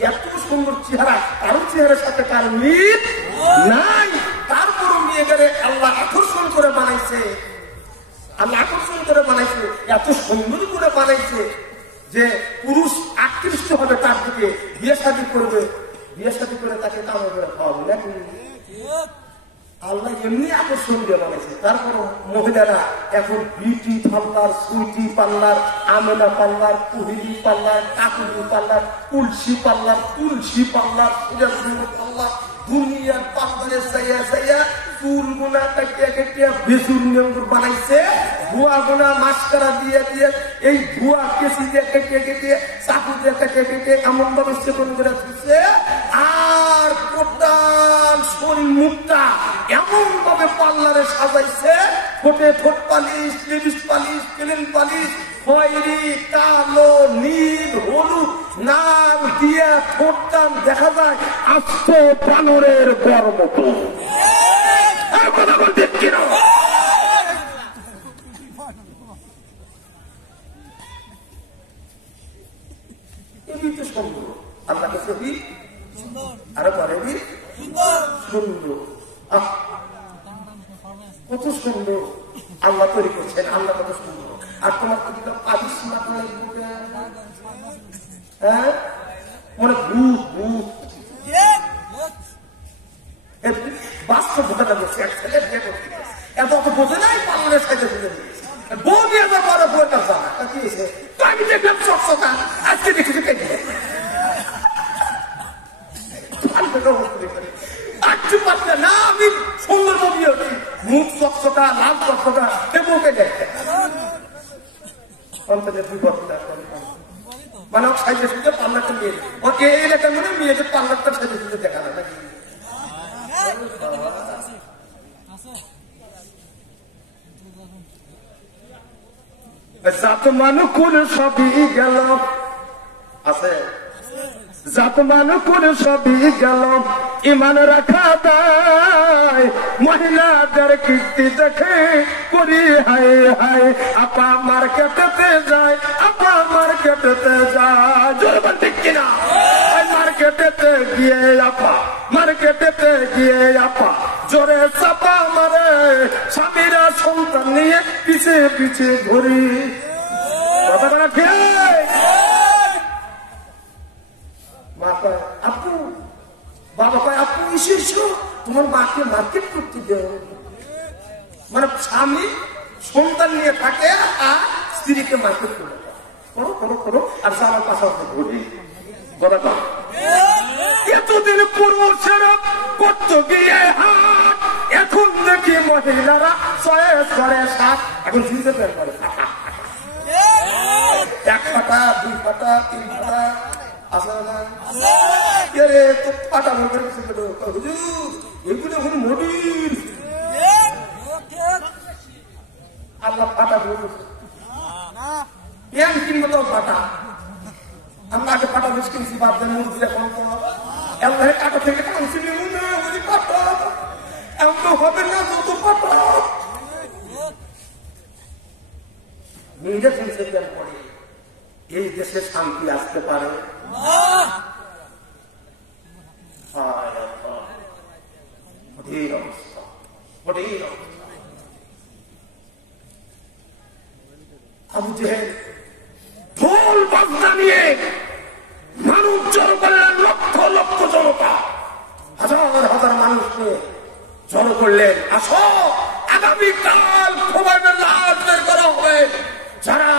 এত সুন্দর চেহারা কারো চেহারার সাথে কার মিল নাই তারপরও নিয়ে গেলে আল্লাহ আকর্ষণ করে বানাইছে এত সুন্দর করে বানাইছে যে পুরুষ আকৃষ্ট হবে তার দিকে বিয়ে শাদী করে তাকে কামড় করে খাওয়াবে নাকি আল্লাহ এমনি আকর্ষণ দিয়ে বানাইছে। তারপর মহিলারা এখন beauty parlour, Sweety parlour, Amena parlour, Kuhili parlour, Kakuli parlour, Tulsi parlour, Tulsi parlour, parlour, দুনিয়ার পার্লারে যাইয়া যাইয়া চুল গুনা কাটিয়া কাটিয়া বেসুর নিয়ম বানাইছে। ভুয়া গুনা মাস্কারা দিয়ে দিয়ে এই ভুয়া কেসি দিয়ে কেটে কেটে চাকু দিয়ে কেটে কেটে এমন ভাবে সেবন করে দিচ্ছে। আর প্রধান শরীর মুখটা এমন ভাবে পার্লারে সাজাইছে, ঠোঁটে ঠোঁট polish, lipstick polish, clean polish, খয়েরি, কালো, নীল, হলুদ নাল দিয়ে ঠোঁটটা দেখা যায় আস্ত বানরের বড় মতো। কথা বলতে কিনা এমনি তো সুন্দর, আল্লাহ কাছে আরো পরে সুন্দর, কত সুন্দর আল্লাহ তৈরি করছেন, আল্লাহ কত সুন্দর। আর তোমার পালিশ হ্যাঁ মানে ভূত ভূত বাস্তব ঘটনা বলছে। এক ছেলে বিয়ে করতে এত অত বোঝে নাই, পালনের সাইডে তুলে দিয়েছে। বউ নিয়ে বড় বউটার জানা কি হয়েছে, তো আমি দেখলাম সবসকা আজকে দেখেছি কেটে না, আমি সুন্দর বমি হচ্ছি, মুখ চকচকা, লাল চকচকা, বউকে দেখতে মানে সাইজে সুন্দর পার্লারটা নিয়ে এই এলাকার মনে মেয়েদের পার্লারটা সাইজে সুন্দর দেখা না নাকি। জাতমানুকুল সবই গেল আছে, জাতমানুকুল সবই গেল, ইমান রাখা দায়, মহিলাদের কীর্তি দেখে করি হায় হায়। আপা মার্কেটেতে যায়, আপা মার্কেটেতে যায়, জোর বলতে কিনা মার্কেটেতে গিয়ে আপা, মার্কেটেতে গিয়ে আপা জোরে চাপা মারে, স্বামীরা সন্তান নিয়ে পিছে পিছে ঘুরি। মা কয় আপু, বাবা কয় আপু এসো, তোমার মাকে মার্কেট করতে দেও। মানে স্বামী সন্তান নিয়ে থাকে আর স্ত্রীকে মার্কেট করে করো করো করো, আর আমার পাশাপাশি ঘুরি। এতদিন পুরুষেরা করত গিয়ে হাট, এখন দেখি মহিলারা চয়েস করে সাত, এখন সিজে প্যান্ট করে এক পাটা, দুই পাটা, তিন পাটা আসে না। তো পাটা মনে এগুলো এখন মডিল আল্লাহ পাটা বলছে কিনবো তো পাটা। আমরা আগে পাটা বেশ কিনছি, বাপদের মুরগিটা কম কম আল্লাহ কাটা থেকে কানছি পাটা এমন তো হবে না যত পাটা মেয়েদের সংসদ পড়ে এই দেশে শান্তি আসতে পারে। আবু জেহেল ঢোল বাজনা নিয়ে মানুষ জড়ো করলেন, লক্ষ লক্ষ জনতা, হাজার হাজার মানুষকে জড়ো করলেন। আসো আগামীকাল খোবাইবের লাশ বের করা হবে, যারা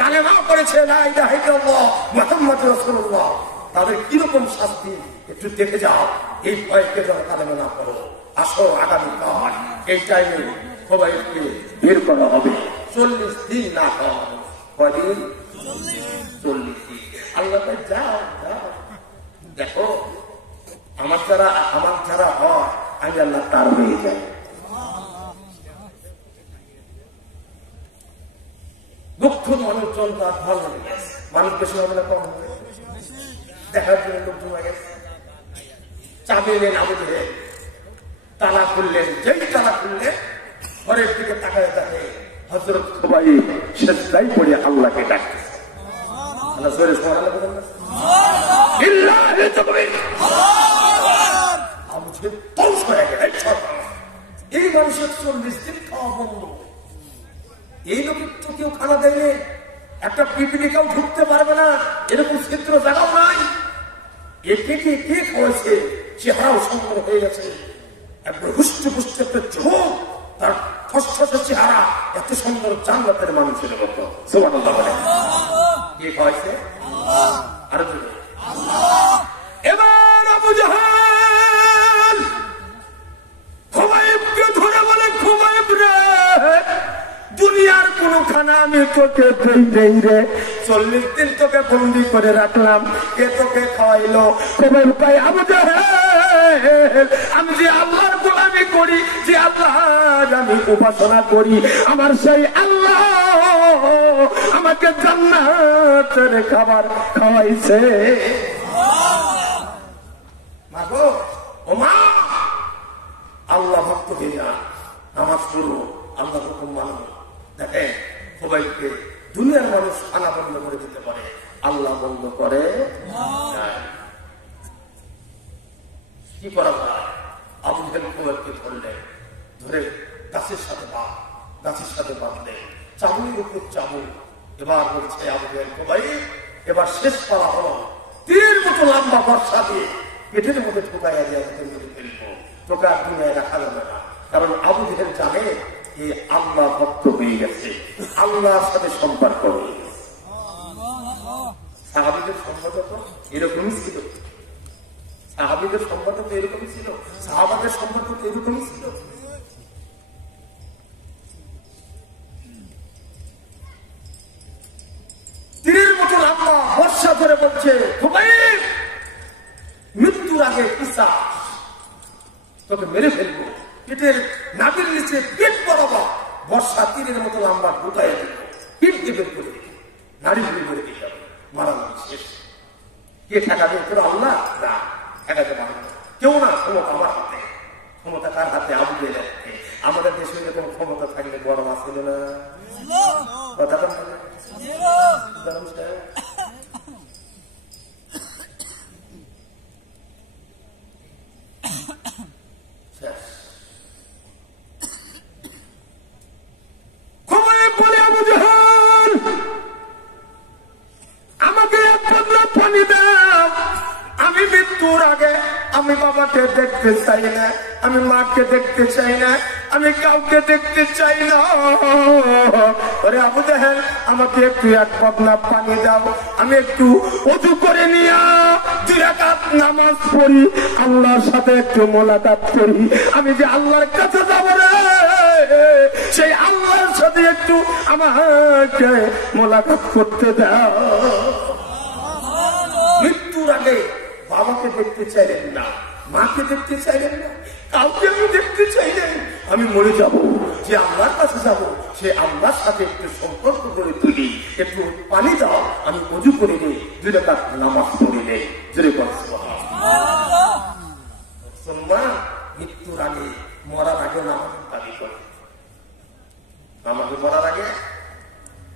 কালেমা করেছে লা ইলাহা ইল্লাল্লাহ মুহাম্মদ রাসূলুল্লাহ, তাদের কিরকম শাস্তি একটু দেখে যাও। এই ভয়কে যারা কালেমা না করো, আসো আগামীকাল এই টাইমে খোবাইবকে বের করা হবে। 40 দিন না হয়, কদিন? 40 দিন। আল্লাহ যাও যাও, দেখো আমার যারা হয় আমি আল্লাহ তার হয়ে যায়। দুঃখ মানুষজন তার ভালো হয়ে গেছে, মানুষ বেশি হবে না কম হবে, দেখার জন্য লোক জমা গেছে। চাবি এলেন আবু জেহেল, তালা খুললেন, যেই তালা খুললেন ঘরের দিকে তাকায় তাকে হযরত খুবাইব সেজদায় পড়ে আল্লাহকে ডাকতেছে। আল্লাহ জোরে সুবহানাল্লাহ বলেন না, ইল্লাহি তাকবীর। আবু জেহেল তৌস হয়ে গেল, এই মানুষের 40 দিন খাওয়া বন্ধ, এই লোকের তো কেউ খানা দেয়নি, একটা পিপিলিকাও ঢুকতে পারবে না, এরকম ছিদ্র জায়গাও নাই। একে কে খাওয়াছে, চেহারাও সুন্দর হয়ে গেছে, একবার হুষ্ট পুষ্ট একটা যুবক, তার খসখসে চেহারা, এত সুন্দর জান্নাতের মানুষের মতো। সুবহানাল্লাহ বলে কে খাওয়াইছে? আরো জোরে এবার আবু জাহাল খুবাইবকে ধরে বলে, খুবাইব রে, দুনিয়ার কোন খানা আমি তোকে দেই রে, 40 দিন তোকে বন্দি করে রাখলাম, কে তোকে খাওয়াইলো? খুবাইব কয়, আবু জাহাল, আমি যে আল্লাহর গোলামি করি, যে আল্লাহর আমি উপাসনা করি, আমার সেই আল্লাহ আমাকে জান্নাতের খাবার খাওয়াইছে। মা গো, ও মা, আল্লাহ ভক্ত হইয়া নামাজ পড়ো, আল্লাহ হুকুম মানো। দেখেন খুবাইবকে দুনিয়ার মানুষ খানা বন্ধ করে দিতে পারে, আল্লাহ বন্ধ করে কি করা যায়? আবু জাহেল খুবাইবকে ধরলেন, ধরে গাছের সাথে বাঁধলেন, চাবুকের উপর চাবুক। এবার বলছে আবু জাহেল, খুবাইব এবার শেষ পালা হলো, তীরের মতো লম্বা বর্ষা দিয়ে পেটের মধ্যে ঠোকাইয়া দিয়ে ফেলবো, তোকে আর দুনিয়ায় রাখা যাবে না। কারণ আবু জাহেল জানে এই আল্লাহ ভক্ত হয়ে গেছে, আল্লাহর সাথে সম্পর্ক হয়ে গেছে। সাহাবীদের সম্পর্ক তো এরকমই ছিল, সাহাবীদের সম্পর্ক তো এরকমই ছিল, সাহাবাদের সম্পর্ক তো এরকমই ছিল। তীরের মতো লম্বা বর্ষা ধরে বলছে, খুবাইব মৃত্যুর আগে পিসাচ তোকে মেরে ফেলবো, পেটের নাভির নিচে পেট বরাবর বর্ষা তীরের মতো লম্বা ঢুকাইয়া দিল, পিঠ দিয়ে বের করে দিল, নারী ভুড়ি করে দিল, মারানো শেষ। কে ঠেকাবে? তোর আল্লাহ না, ঠেকাতে পারবে না কেউ না। ক্ষমতা আমার হাতে, ক্ষমতা কার হাতে? আবু জাহেলের হাতে। আমাদের দেশে এরকম ক্ষমতা থাকলে বড় মাছ ছিল না, কথা আমি মৃত্যুর আগে আমি বাবাকে দেখতে চাই না, আমি মাকে দেখতে চাই না, আমি কাউকে দেখতে চাই না। ওরে আবু জাহেল, আমাকে একটু এক বদনা পানি দাও, আমি একটু ওযু করে নিয়ে 2 রাকাত নামাজ পড়ি, আল্লাহর সাথে একটু মোলাকাত করি। আমি যে আল্লাহর কাছে যাব রে, সেই আল্লাহর সাথে একটু আমাকে মোলাকাত করতে দাও। মৃত্যুর আগে বাবাকে দেখতে চাইলেন না, মাকে দেখতে চাইলেন না, কাউকে আমি দেখতে চাইলেন। আমি মরে যাব, যে আল্লাহর কাছে যাব, সে আল্লাহর সাথে একটু সম্পর্ক করে তুলি, একটু পানি দাও, আমি ওযু করে নিই, 2 রাকাত নামাজ পড়ে নেই। জোরে বল সুবহানাল্লাহ। মুসলমান মৃত্যুর আগে, মরার আগে নামাজের দাবি করে, নামাজে মরার আগে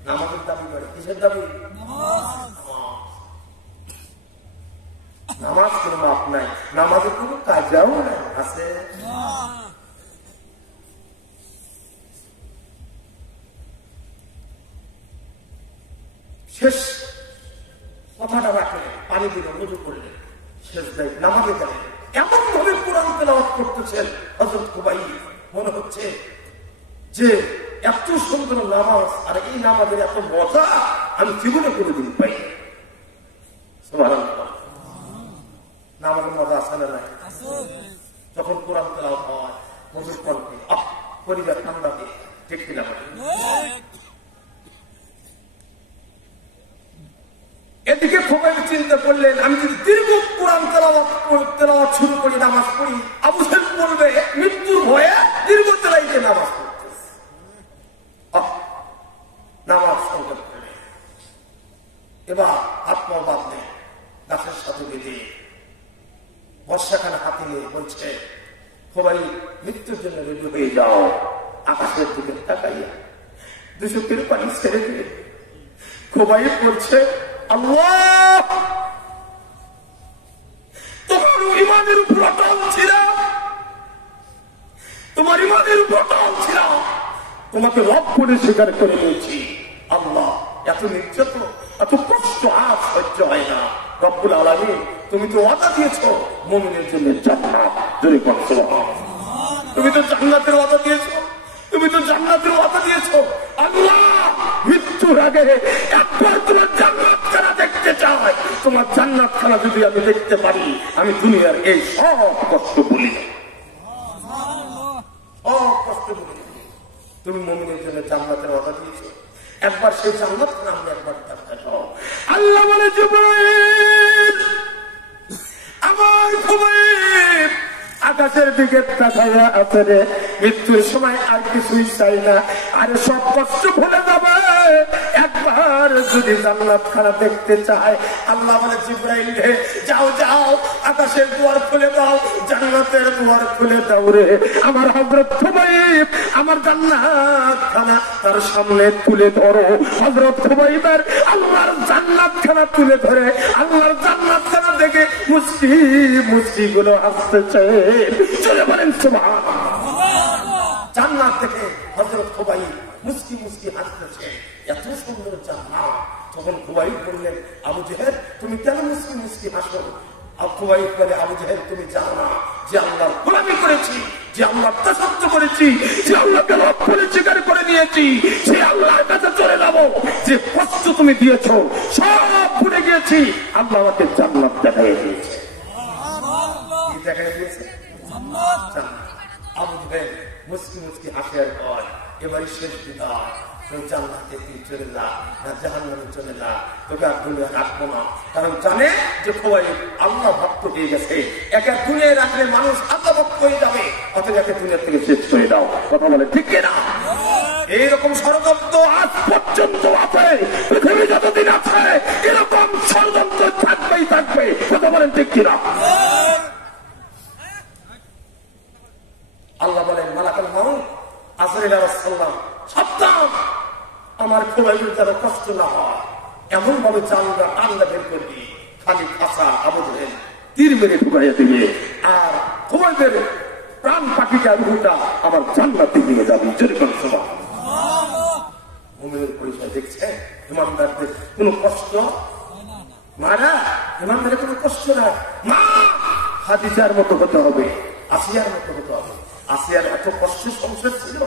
নামাজের দাবি করে। কিসের দাবি? নামাজ কোনো মাপ নাই, নামাজের কোনো কাজাও নাই, আছে শেষ কথাটা রাখলে, পানি দিলে, ওযু করলে, শেষ দেয় নামাজে গেলে এমন ভাবে কোরআন তেলাওয়াত করতেছেন হযরত খুবাইব, মনে হচ্ছে যে এত সুন্দর নামাজ, আর এই নামাজের এত মজা আমি জীবনে কোনোদিন পাই। সুবহানাল্লাহ। নামাজের মজা আছে না নাই? যখন কোরআন তেলাওয়াত হয় মধুর কণ্ঠে, পরিবার ঠান্ডা দিয়ে, ঠিক কিনা? এদিকে খুবাইব চিন্তা করলেন, আমি যদি দীর্ঘ কোরআন তেলাওয়াত শুরু করি, নামাজ পড়ি, আবু জাহেল বলবে মৃত্যুর ভয়ে দীর্ঘ তেলাইতে নামাজ পড়তেছে। নামাজ সংকট করে এবার আত্মা বাঁধলে গাছের সাথে বেঁধে বর্ষাখানা হাতে নিয়ে বলছে, খুবাইব মৃত্যুর জন্য রেডি হয়ে যাও। আকাশের দিকে তাকাইয়া 2 চোখের পানি ছেড়ে দিয়ে খুবাইব বলছে, আল্লাহ তোমার ইমানের উপর অটল ছিলাম, তোমার ইমানের উপর অটল ছিলাম, তোমাকে রব করে স্বীকার করে নিয়েছি। আল্লাহ এত নির্যাতন, এত কষ্ট আর সহ্য হয় না। রব্বুল আলামিন তুমি তো ওয়াদা দিয়েছো মুমিনের জন্য জান্নাত। জোরে বল সুবহানাল্লাহ। তুমি তো জান্নাতের ওয়াদা দিয়েছো, তুমি তো জান্নাতের ওয়াদা দিয়েছো। আল্লাহ মৃত্যুর আগে একবার তোমার জান্নাত খানা দেখতে চাই। তোমার জান্নাত খানা যদি আমি দেখতে পারি, আমি দুনিয়ার এই সব কষ্ট বলি না, সব কষ্ট বলি না। তুমি মুমিনের জন্য জান্নাতের ওয়াদা দিয়েছো, একবার সেই জান্নাত খানা আমি একবার দেখতে চাও। আল্লাহ বলে জিবরাইল আমার খুবই আকাশের দিকে তাকাইয়া আছে রে, মৃত্যুর সময় আর কিছুই চাই না, আর সব কষ্ট ভুলে যাবে একবার যদি জান্নাত খানা দেখতে চায়। আল্লাহ বলে জিবরাইল রে যাও যাও, আকাশের দুয়ার খুলে দাও, জান্নাতের দুয়ার খুলে দাও রে। আমার হযরত খুবাইব আমার জান্নাত খানা তার সামনে তুলে ধরো। হযরত খুবাইবের আল্লাহর জান্নাত খানা তুলে ধরে আল্লাহর জান্নাত খানা দেখে মুস্কি মুস্কি গুলো আসতেছে। চলে বলেন সুবহানাল্লাহ। জান্নাত দেখে হযরত খুবাইব মুস্কি মুস্কি হাসতেছে, এত সুন্দর জান্নাত। তখন খুবাইব বললেন, আবু জেহেল তুমি কেন মুস্কি মুস্কি হাসো? খুবাইব বলে, আবু জেহেল তুমি জানো না যে আল্লাহর গোলামি করেছি, যে আল্লাহর দাসত্ব করেছি, যে আল্লাহকে রব বলে স্বীকার করে নিয়েছি, সে আল্লাহর কাছে চলে যাবো। যে কষ্ট তুমি দিয়েছো সব ভুলে গিয়েছি, আল্লাহ আমাকে জান্নাত দেখাই দিয়েছে। কি দেখাই দিয়েছে? জান্নাত। আবু জেহেল মুস্কি মুস্কি হাসে আর কয়, এবারই শেষ বিদায়, জান্নাতে তুই চলে যা, না জাহান্নামে চলে যা, তোকে আর দুনিয়া রাখবো না। কারণ জানে যে খুবাইব আল্লাহ ভক্ত হয়ে গেছে, একে দুনিয়ায় রাখলে মানুষ আল্লাহ ভক্ত হয়ে যাবে, অতএব একে দুনিয়া থেকে শেষ করে দাও। কথা বলে ঠিক কিনা? এইরকম ষড়যন্ত্র আজ পর্যন্ত আছে, পৃথিবী যতদিন আছে এরকম ষড়যন্ত্র থাকবেই থাকবে। কথা বলেন ঠিক কিনা? আল্লাহ বলেন, মালাকুল মাউত আজরাইল আলাইহিস সালাম সাবধান, আমার খুবাইবের যারা কষ্ট না হয় এমন ভাবে জানলা টান্ডা বের করবি, খালি ফাঁসা আবু জেহেল তীর মেরে ঢুকাইয়া দিবে, আর খুবাইবের প্রাণ পাখিটা রুহুটা আমার জান্নাতে নিয়ে যাবে। যেরকম সুবহানাল্লাহ। মুমিনের পরিচয় দেখছে, ইমানদারদের কোনো কষ্ট মারা, ইমানদারের কোনো কষ্ট নাই। মা খাদিজার মতো হতে হবে, আসিয়ার মতো হতে হবে। আসিয়ার এত কষ্টের সংসার ছিল,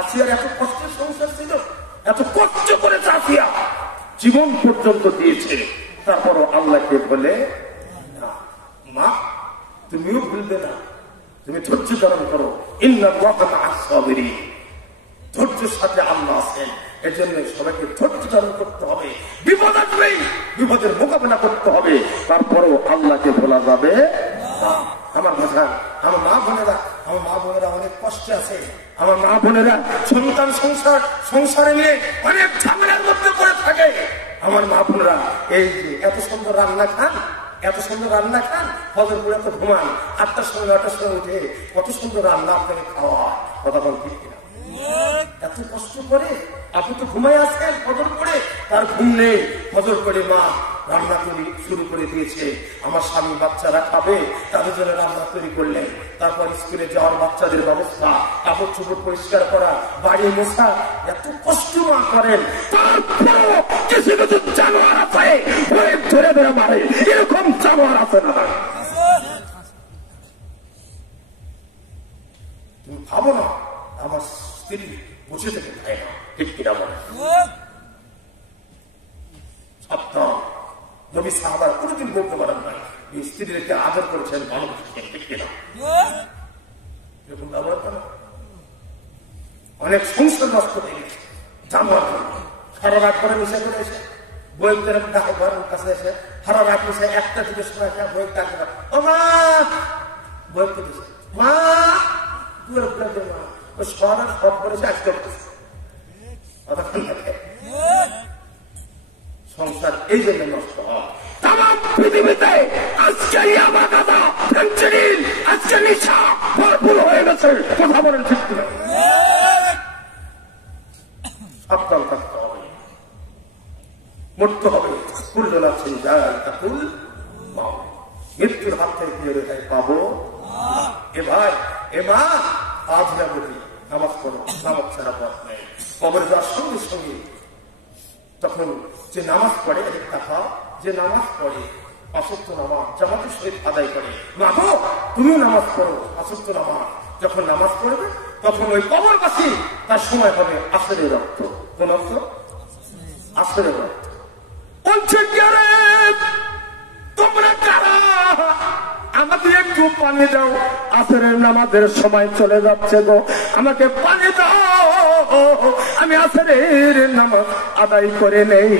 আসিয়ার এত কষ্টের সংসার ছিল, এত কষ্ট করেছে আসিয়া, জীবন পর্যন্ত দিয়েছে। তারপরও আল্লাহকে বলে, মা তুমিও ভুলবে না, তুমি ধৈর্য ধারণ করো। ইন্নাল্লাহা মা'আস সাবিরিন, ধৈর্যের সাথে আল্লাহ আছেন। এজন্য সবাইকে ধৈর্য ধারণ করতে হবে। বিপদ আসবেই, বিপদের মোকাবেলা করতে হবে, তারপরেও আল্লাহকে ভোলা যাবে না। আমার ভাষা, আমার মা বোনেরা অনেক কষ্টে আছে। আমার মা বোনেরা সন্তান সংসারে নিয়ে অনেক ঝামেলার মধ্যে করে থাকে। আমার মা বোনেরা এই যে এত সুন্দর রান্না খান, এত সুন্দর রান্না খান, ফজর পড়ে তো ঘুমান, 8টার সময় 9টার সময় উঠে কত সুন্দর রান্না আপনাকে খাওয়া। কথা বল ঠিক কিনা? এত কষ্ট করে আপনি তো ঘুমাই আসেন, ফজর পড়ে তার ঘুম নেই। ফজর করে মা রান্না তৈরি শুরু করে দিয়েছে, আমার স্বামী বাচ্চারা খাবে, তাদের জন্য রান্না তৈরি করলেন। তারপর স্কুলে যাওয়ার বাচ্চাদের ব্যবস্থা, কাপড় চোপড় পরিষ্কার করা, বাড়ি মোছা, এত কষ্ট মা করেন। তারপরও কিছু কিছু জানোয়ার আছে ধরে ধরে মারে, এরকম জানোয়ার আছে না? তুমি ভাবো না আমার স্ত্রী বসে থেকে খায় না, ঠিক কিনা বলে? সাবধান, নবী সাহাবারা কোনোদিন বলতে পারেন না স্ত্রীদেরকে আদর করেছেন, ভালোবেসেছেন, ঠিক কিনা? এরকম ব্যবহার করা অনেক সংসার নষ্ট হয়ে গেছে। জানোয়ার সারা রাত করে মিশে করে এসে বইয়ের ডাকে ঘরের কাছে এসে সারা রাত মিশে 1টা থেকে সময় বইয়ের ডাকে, ও মা বই করতেছে, মা দুয়ার উপরে মা শহরের সব করে কাজ করতেছে। সংসার এই জন্য নষ্ট হয়। তামাম পৃথিবীতে আজকে ইয়াবা, ফেনসিডিল, আজকে নিশা ভরপুর হয়ে গেছে। কথা বলেন ঠিক কিনা? সাবধান থাকতে হবে, মরতে হবে। কুল্লু নাফসিন যায়িকাতুল মাউত, মৃত্যুর হাত থেকে কি রেহাই পাবো? এ ভাই, এ মা, আজ না বলি নামাজ পড়ো, নামাজ ছাড়া পথ নেই। কবরে যাওয়ার সঙ্গে সঙ্গে তখন যে নামাজ পড়ে, দেখা যে নামাজ পড়ে 5 ওয়াক্ত নামাজ জামাতের সহিত আদায় করে, মা গো তুমিও নামাজ পড়ো 5 ওয়াক্ত নামাজ, যখন নামাজ পড়বে তখন ওই কবরবাসী তার সময় হবে আসরের রক্ত। কোন রক্ত? আসরের রক্ত। বলছে তোমরা কারা, আমাকে একটু পানি দাও, আসরের নামাজের সময় চলে যাচ্ছে গো, আমাকে পানি দাও, আমি আসরের নামাজ আদায় করে নেই।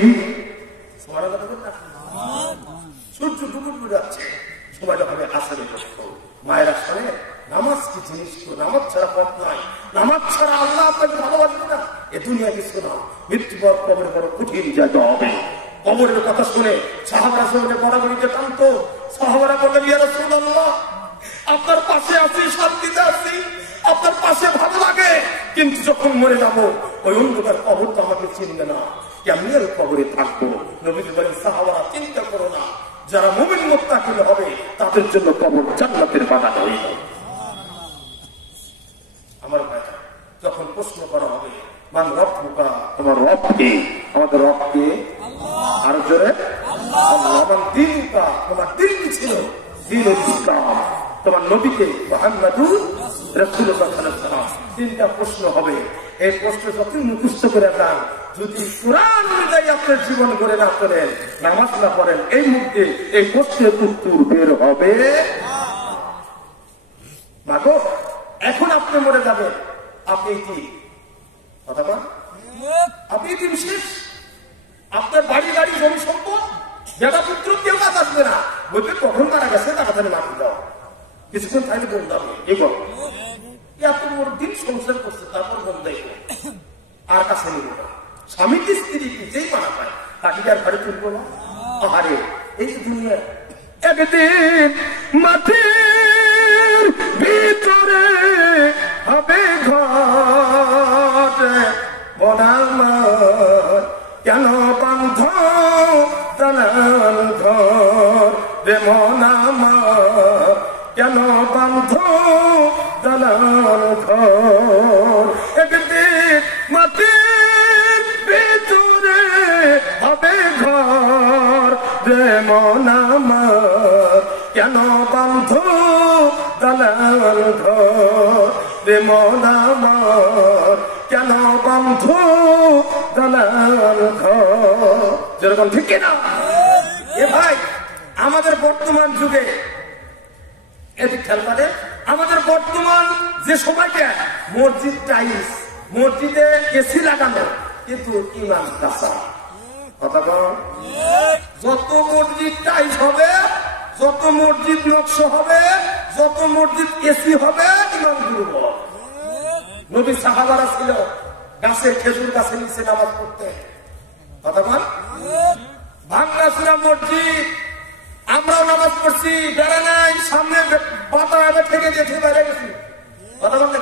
সূর্য ডুবুর যাচ্ছে, সময়টা হবে আসরের রক্ত। মায়েরা শোনে নামাজ কি জিনিস, নামাজ ছাড়া পথ নাই, নামাজ ছাড়া আল্লাহ আপনাকে ভালোবাসবে না। এ দুনিয়া কিছু না, মৃত্যু পর কবরে বড় কঠিন জায়গা হবে। কবরের কথা শুনে সাহাবারা শুনে বরাবরিতে টানত। সাহাবারা বললেন, ইয়া রাসূলুল্লাহ, আপনার পাশে আছি, শান্তিতে আছি, আপনার পাশে ভালো লাগে, কিন্তু যখন মরে যাব ওই অন্ধকার কবর তো আমাকে চিনবে না, কেমনি আর কবরে থাকবো। নবীজি বলেন, সাহাবারা চিন্তা করো না, যারা মুমিন মুত্তাকিন হবে তাদের জন্য কবর জান্নাতের বাগান হইবে। আমার ভাইরা, যখন প্রশ্ন করা হবে মান রব্বুকা, তোমার রব কে? আমাদের রব কে? আর জোরে আল্লাহ। মান দীনুকা, তোমার দিন কি ছিল? দ্বীনুল ইসলাম। তোমার নবীকে মুহাম্মাদুর রাসূলুল্লাহ সাল্লাল্লাহু আলাইহি ওয়াসাল্লাম। তিনটা প্রশ্ন হবে। এই প্রশ্ন যত মুখস্থ করে যান, যদি কোরআন অনুযায়ী আপনার জীবন গড়ে না তোলেন, নামাজ না পড়েন, এই মুহূর্তে এই প্রশ্নের উত্তর বের হবে মাগো। এখন আপনি মরে যাবেন, আপনি কি কথা বল, আপনি দিন শেষ, আপনার বাড়ি গাড়ি জমি সম্পদ বেটা পুত্র কেউ কাজ আসবে না, বলতে কখন মারা গেছে তার কথা মাফি দাও, কিছুক্ষণ তাইলে বলতে হবে এগো এত বড় দিন সংসার করছে, তারপর বলতে আর কাছে নিব না। স্বামী কি স্ত্রী কি যেই মানা পায় তাকে আর ঘরে তুলবো না। আহারে এই যে দুনিয়া, একদিন মাটির ভিতরে হবে ঘর, বনামার কেন বান্ধ দালান ঘর, রে মনামার কেন বান্ধ দালান ঘর। একদিন মাটির ভিতরে হবে ঘর, রে মনামার কেন বান্ধ দালান ঘর, রে মনামার কেন বান্ধ দালান ঘর। যেরকম ঠিক না এ ভাই, আমাদের বর্তমান যুগে এদিক খেয়াল করে, আমাদের বর্তমান যে সময়টা মসজিদ টাইলস, মসজিদে এসি লাগানো, কিন্তু ইমাম কাঁচা। কথা বল, যত মসজিদ টাইলস হবে, যত মসজিদ নকশা হবে, যত মসজিদ এসি হবে, ইমাম দুর্বল। নবী সাহাবারা ছিল গাছে, খেজুর গাছের নিচে নামাজ পড়তে। কথা বল, ভাঙ্গাচুরা মসজিদ, আমরাও নামাজ পড়ছি, বেড়া নাই, সামনে পাতা থেকে যেতে বাইরে গেছি। কথা বল,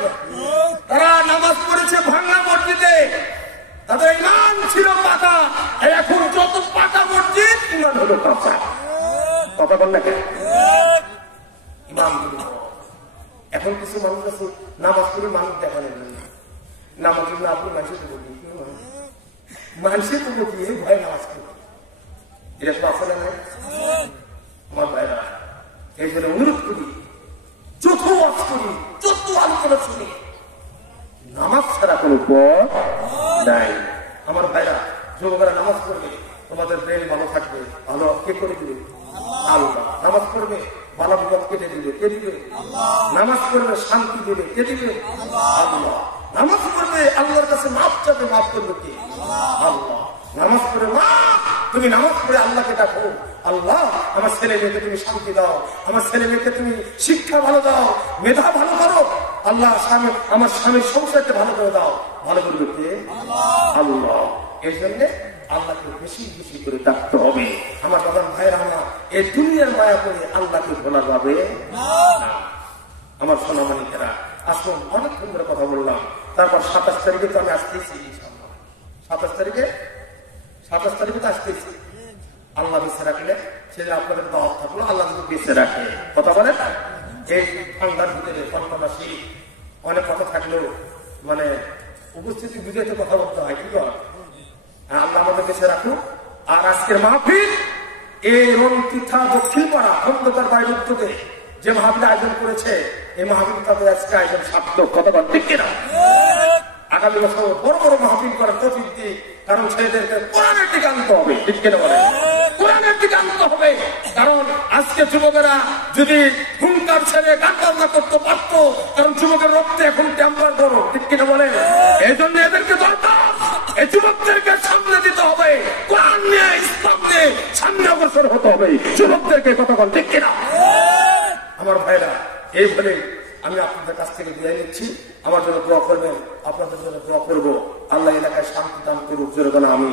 তারা নামাজ পড়েছে ভাঙ্গা মসজিদে, তাদের ইমান ছিল পাকা। এখন যত পাকা মসজিদ, ইমান হলো কাঁচা। কথা বল না, ইমান হলো। এখন কিছু মানুষ আছে নামাজ পড়ে মানুষ দেখানো নামাজ না, আপনি মানুষের তো বলি, মানুষের তো বলি ভয় নামাজ পড়ি, এটা তো আসলে না। আমার ভাইরা, এই জন্য অনুরোধ করি, যত ওয়াজ করি, যত আলোচনা শুনি, নামাজ ছাড়া কোনো পথ নাই। আমার ভাইরা, যুবকেরা নামাজ পড়বে, তোমাদের ব্রেন ভালো থাকবে। ভালো কে করে দিবে? আল্লাহ। নামাজ পড়বে, ভালো বিপদ কেটে দিবে, কে দিবে? নামাজ পড়বে, শান্তি দিবে, কে দিবে? আল্লাহ। নামাজ পড়বে, আল্লাহর কাছে মাফ চাবে, মাফ করবে কে? আল্লাহ। নামাজ পড়ে মা, তুমি নামাজ পড়ে আল্লাহকে ডাকো, আল্লাহ আমার ছেলে মেয়েকে তুমি শান্তি দাও, আমার ছেলে মেয়েকে তুমি শিক্ষা ভালো দাও, মেধা ভালো করো, আল্লাহ আমার স্বামীর সংসারকে ভালো করে দাও। ভালো করবে কে? আল্লাহ। এই জন্য আল্লাহকে বেশি বেশি করে ডাকতে হবে। আমার বাবা ভাইয়ের, আমার এই দুনিয়ার মায়া করে আল্লাহকে ভোলা যাবে না। আমার সোনামানিকেরা, আসুন, অনেকক্ষণ ধরে কথা বললাম। তারপর 27 তারিখে তো আমি আসতেছি, 27 তারিখে তো আসতেছি। আল্লাহ বেঁচে রাখলে সেটা আপনাদের দাওয়াত থাকলো, আল্লাহ যদি বেঁচে রাখে। কথা বলেন, এই ঠান্ডার ভিতরে কল্পনাশী অনেক কথা থাকলেও মানে উপস্থিতি বুঝাইতে কথা বলতে হয়, কি কর? আল্লাহ আমাদের বেঁচে রাখুক। আর আজকের মাহফিল এই রন্তিথা দক্ষিণ পাড়া খন্দকার বাড়ির উদ্যোগে যে মাহফিল আয়োজন করেছে, এই মাহফিল তাদের আজকে একদম সার্থক, কথা ঠিক কিনা? আগামী বছর বড় বড় মাহফিল করার তৌফিক দিই, কারণ ছেলেদেরকে কোরআনের দিকে আনতে হবে, ঠিক কিনা বলে? কোরআনের দিকে আনতে হবে। কারণ আজকে যুবকেরা যদি হুঙ্কার ছেড়ে গান বাজনা করতে পারত, কারণ যুবকের রক্তে এখন ট্যাম্পার করো, ঠিক কিনা বলে? এই জন্য এদেরকে দরকার, এই যুবকদেরকে সামনে দিতে হবে, কোরআন নিয়ে ইসলাম নিয়ে সামনে অগ্রসর হতে হবে যুবকদেরকে, কথা বল ঠিক কিনা? আমার ভাইরা, এই বলে আমি আপনাদের কাছ থেকে বিদায় নিচ্ছি। আমার জন্য দোয়া করবেন, আপনাদের জন্য দোয়া করবো। আল্লাহ এলাকায় শান্তি দান করুক, যেরকম আমি